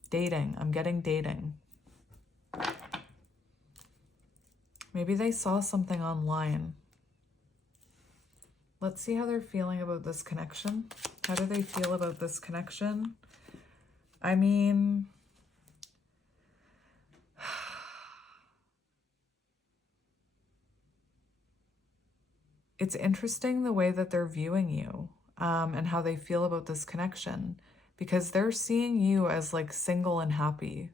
Dating. I'm getting dating. Maybe they saw something online. Let's see how they're feeling about this connection. How do they feel about this connection? I mean, it's interesting the way that they're viewing you, and how they feel about this connection, because they're seeing you as like single and happy,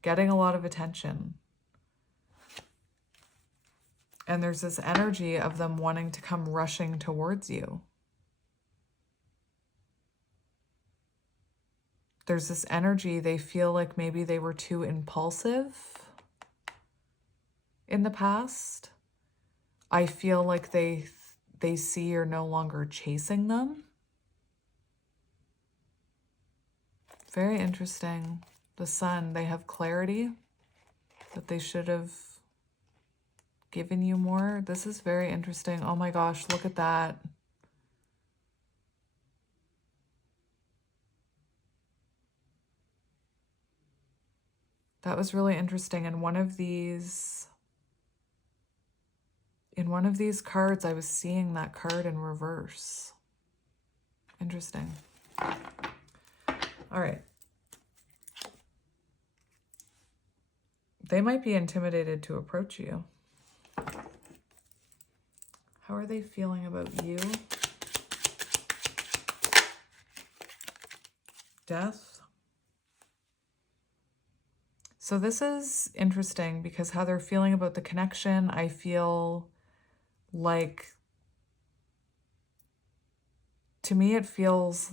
getting a lot of attention. And there's this energy of them wanting to come rushing towards you. There's this energy, they feel like maybe they were too impulsive in the past. I feel like they see you're no longer chasing them. Very interesting. The Sun, they have clarity that they should have given you more. This is very interesting. Oh my gosh, look at that. That was really interesting. In one of these cards, I was seeing that card in reverse. Interesting. All right. They might be intimidated to approach you. How are they feeling about you? Death. So this is interesting because how they're feeling about the connection, I feel like, to me, it feels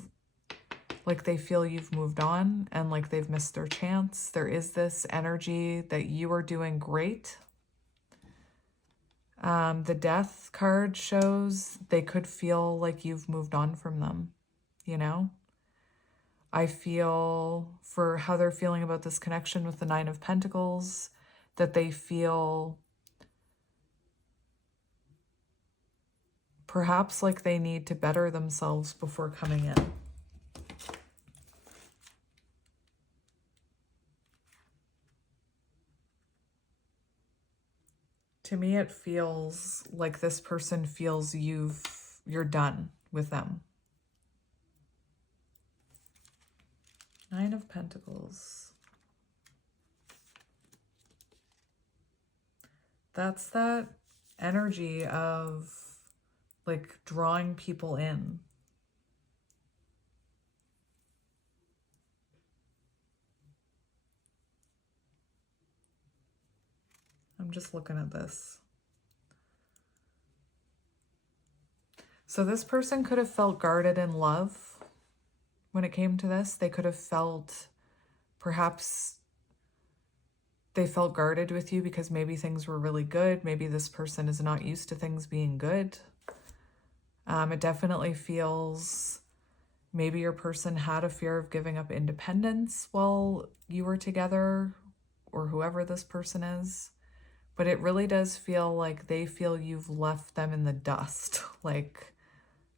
like they feel you've moved on and like they've missed their chance. There is this energy that you are doing great. The Death card shows they could feel like you've moved on from them, you know? I feel, for how they're feeling about this connection with the Nine of Pentacles, that they feel perhaps like they need to better themselves before coming in. To me, it feels like this person feels you're done with them. Nine of Pentacles. That's that energy of like drawing people in. I'm just looking at this. So this person could have felt guarded in love when it came to this. They could have felt, perhaps they felt guarded with you because maybe things were really good. Maybe this person is not used to things being good. It definitely feels maybe your person had a fear of giving up independence while you were together, or whoever this person is. But it really does feel like they feel you've left them in the dust. Like,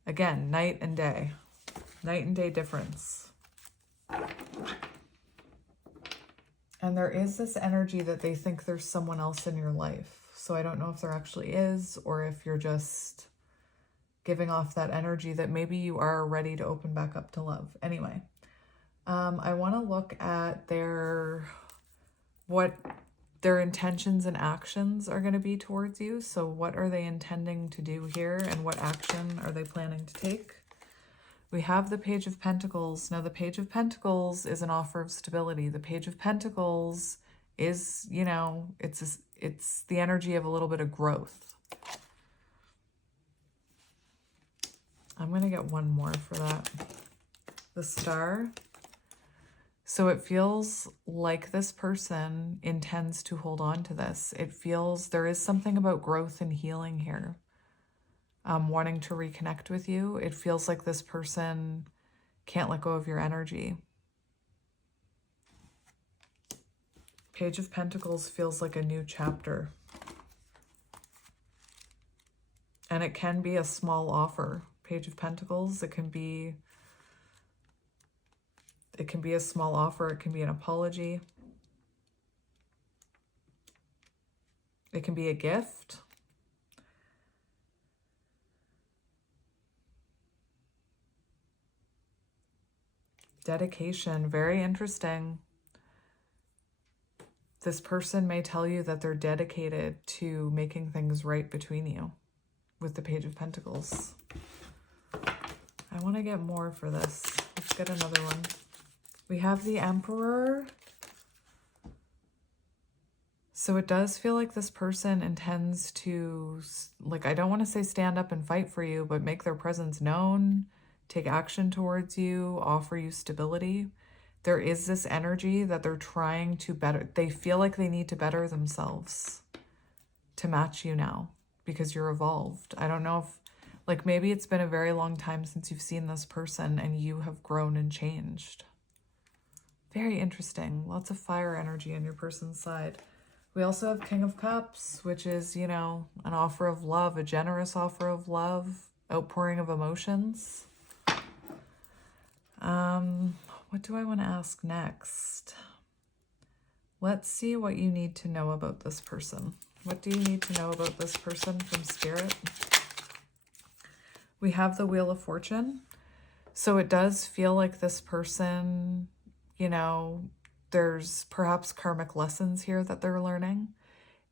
again, night and day. Night and day difference. And there is this energy that they think there's someone else in your life. So I don't know if there actually is, or if you're just giving off that energy that maybe you are ready to open back up to love. Anyway, I want to look at what their intentions and actions are going to be towards you. So what are they intending to do here, and what action are they planning to take? We have the Page of Pentacles. Now, the Page of Pentacles is an offer of stability. The Page of Pentacles is, you know, it's the energy of a little bit of growth. I'm going to get one more for that. The Star. So it feels like this person intends to hold on to this. It feels there is something about growth and healing here. Wanting to reconnect with you. It feels like this person can't let go of your energy. Page of Pentacles feels like a new chapter. And it can be a small offer. Page of Pentacles, it can be a small offer. It can be an apology. It can be a gift. Dedication, very interesting. This person may tell you that they're dedicated to making things right between you. with the Page of Pentacles. I want to get more for this. Let's get another one. We have the Emperor. So it does feel like this person intends to, like, I don't want to say stand up and fight for you, but make their presence known, take action towards you, offer you stability. There is this energy that they're trying to better, they feel like they need to better themselves to match you now because you're evolved. I don't know if, like, maybe it's been a very long time since you've seen this person and you have grown and changed. Very interesting. Lots of fire energy on your person's side. We also have King of Cups, which is, you know, an offer of love, a generous offer of love, outpouring of emotions. What do I want to ask next? Let's see what you need to know about this person. What do you need to know about this person from Spirit? We have the Wheel of Fortune. So it does feel like this person, you know, there's perhaps karmic lessons here that they're learning.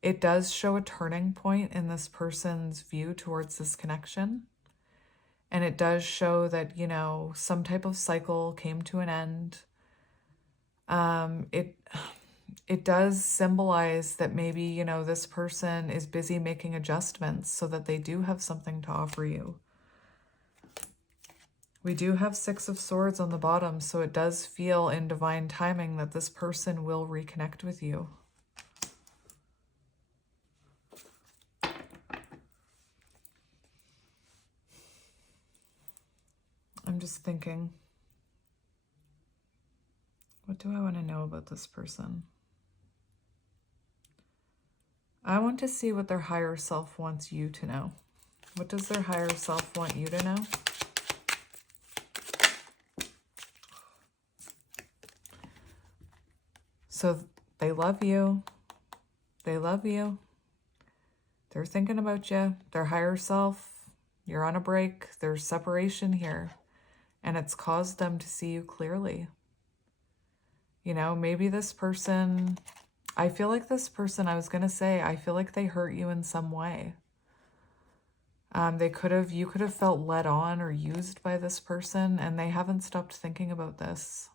It does show a turning point in this person's view towards this connection. And it does show that, you know, some type of cycle came to an end. It does symbolize that maybe, you know, this person is busy making adjustments so that they do have something to offer you. We do have Six of Swords on the bottom, so it does feel in divine timing that this person will reconnect with you. I'm just thinking, what do I want to know about this person? I want to see what their higher self wants you to know. What does their higher self want you to know? So they love you. They love you. They're thinking about you. Their higher self, you're on a break. There's separation here. And it's caused them to see you clearly. You know, maybe this person, I feel like this person, I was going to say, I feel like they hurt you in some way. You could have felt led on or used by this person, and they haven't stopped thinking about this.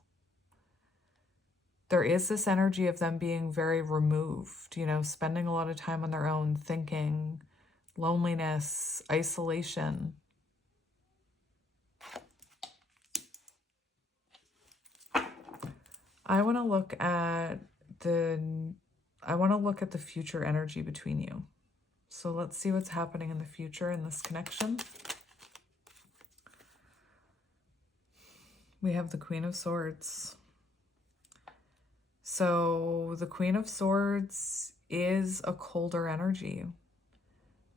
There is this energy of them being very removed, you know, spending a lot of time on their own, thinking, loneliness, isolation. I want to look at the future energy between you. So let's see what's happening in the future in this connection. We have the Queen of Swords. So the Queen of Swords is a colder energy.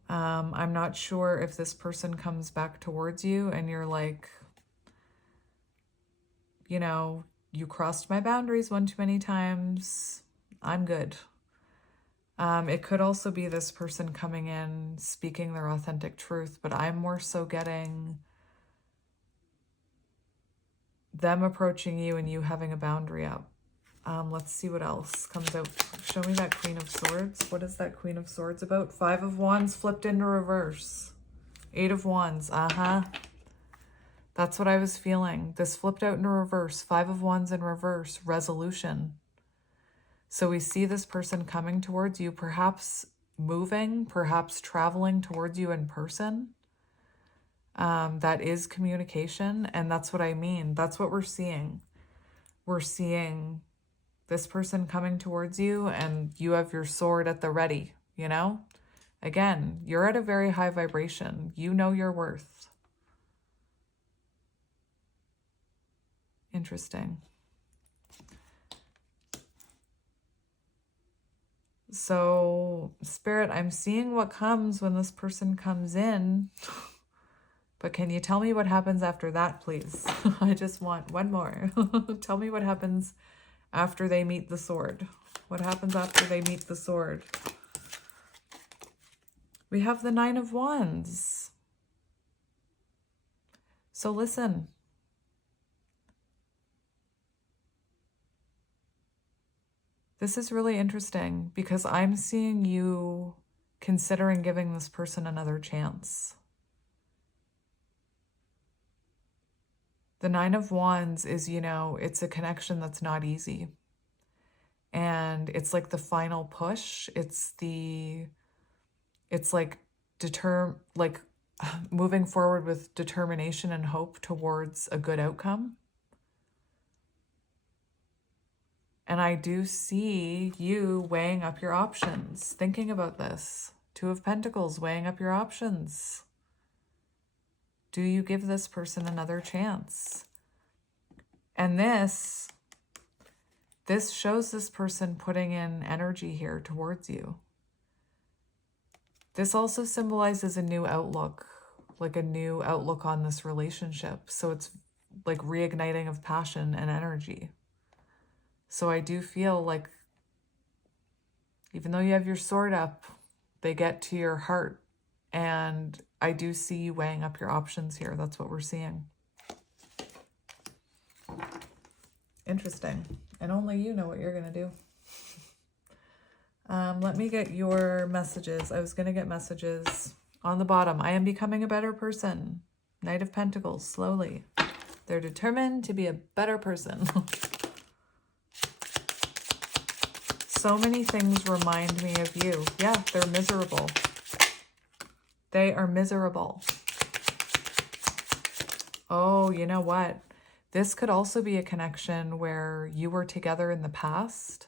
I'm not sure if this person comes back towards you and you're like, you know, you crossed my boundaries one too many times. I'm good. It could also be this person coming in, speaking their authentic truth, but I'm more so getting them approaching you and you having a boundary up. Let's see what else comes out. Show me that Queen of Swords. What is that Queen of Swords about? Five of Wands flipped into reverse. Eight of Wands. That's what I was feeling. This flipped out into reverse. Five of Wands in reverse. Resolution. So we see this person coming towards you, perhaps moving, perhaps traveling towards you in person. That is communication. And that's what I mean. That's what we're seeing. We're seeing this person coming towards you and you have your sword at the ready, you know? Again, you're at a very high vibration. You know your worth. Interesting. So, Spirit, I'm seeing what comes when this person comes in. But can you tell me what happens after that, please? I just want one more. Tell me what happens after they meet the sword. What happens after they meet the sword? We have the Nine of Wands. So listen. This is really interesting because I'm seeing you considering giving this person another chance. The Nine of Wands is, you know, it's a connection that's not easy. And it's like the final push. It's like moving forward with determination and hope towards a good outcome. And I do see you weighing up your options, thinking about this. Two of Pentacles, weighing up your options. Do you give this person another chance? And this shows this person putting in energy here towards you. This also symbolizes a new outlook, like a new outlook on this relationship. So it's like reigniting of passion and energy. So I do feel like even though you have your sword up, they get to your heart. And I do see you weighing up your options here. That's what we're seeing. Interesting. And only you know what you're going to do. Let me get your messages. I was going to get messages on the bottom. I am becoming a better person. Knight of Pentacles, slowly. They're determined to be a better person. So many things remind me of you. Yeah, they're miserable. They are miserable. Oh, you know what? This could also be a connection where you were together in the past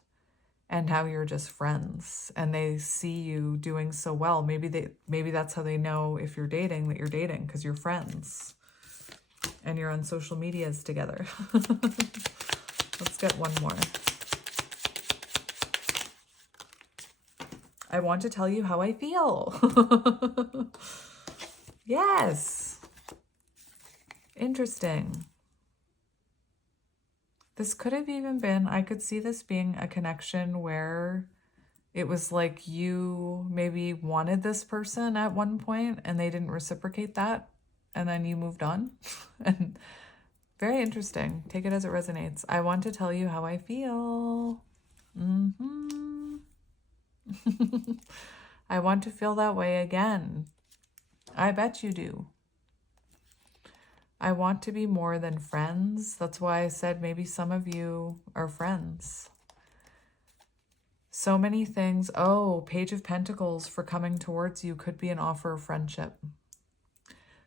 and now you're just friends and they see you doing so well. Maybe that's how they know if you're dating, that you're dating, because you're friends and you're on social medias together. Let's get one more. I want to tell you how I feel. Yes. Interesting. This could have even been, I could see this being a connection where it was like you maybe wanted this person at one point and they didn't reciprocate that. And then you moved on. And very interesting. Take it as it resonates. I want to tell you how I feel. I want to feel that way again. I bet you do. I want to be more than friends. That's why I said maybe some of you are friends. So many things. Oh, Page of Pentacles for coming towards you could be an offer of friendship.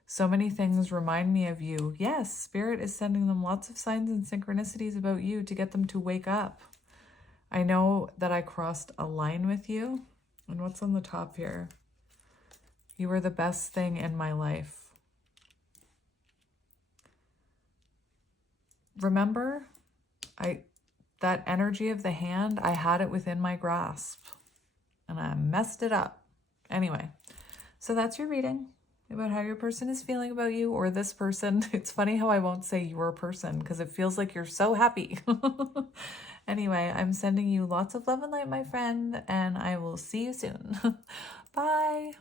So many things remind me of you. Yes, Spirit is sending them lots of signs and synchronicities about you to get them to wake up. I know that I crossed a line with you. And what's on the top here? You were the best thing in my life. Remember, that energy of the hand, I had it within my grasp and I messed it up. Anyway, so that's your reading about how your person is feeling about you or this person. It's funny how I won't say your person because it feels like you're so happy. Anyway, I'm sending you lots of love and light, my friend, and I will see you soon. Bye.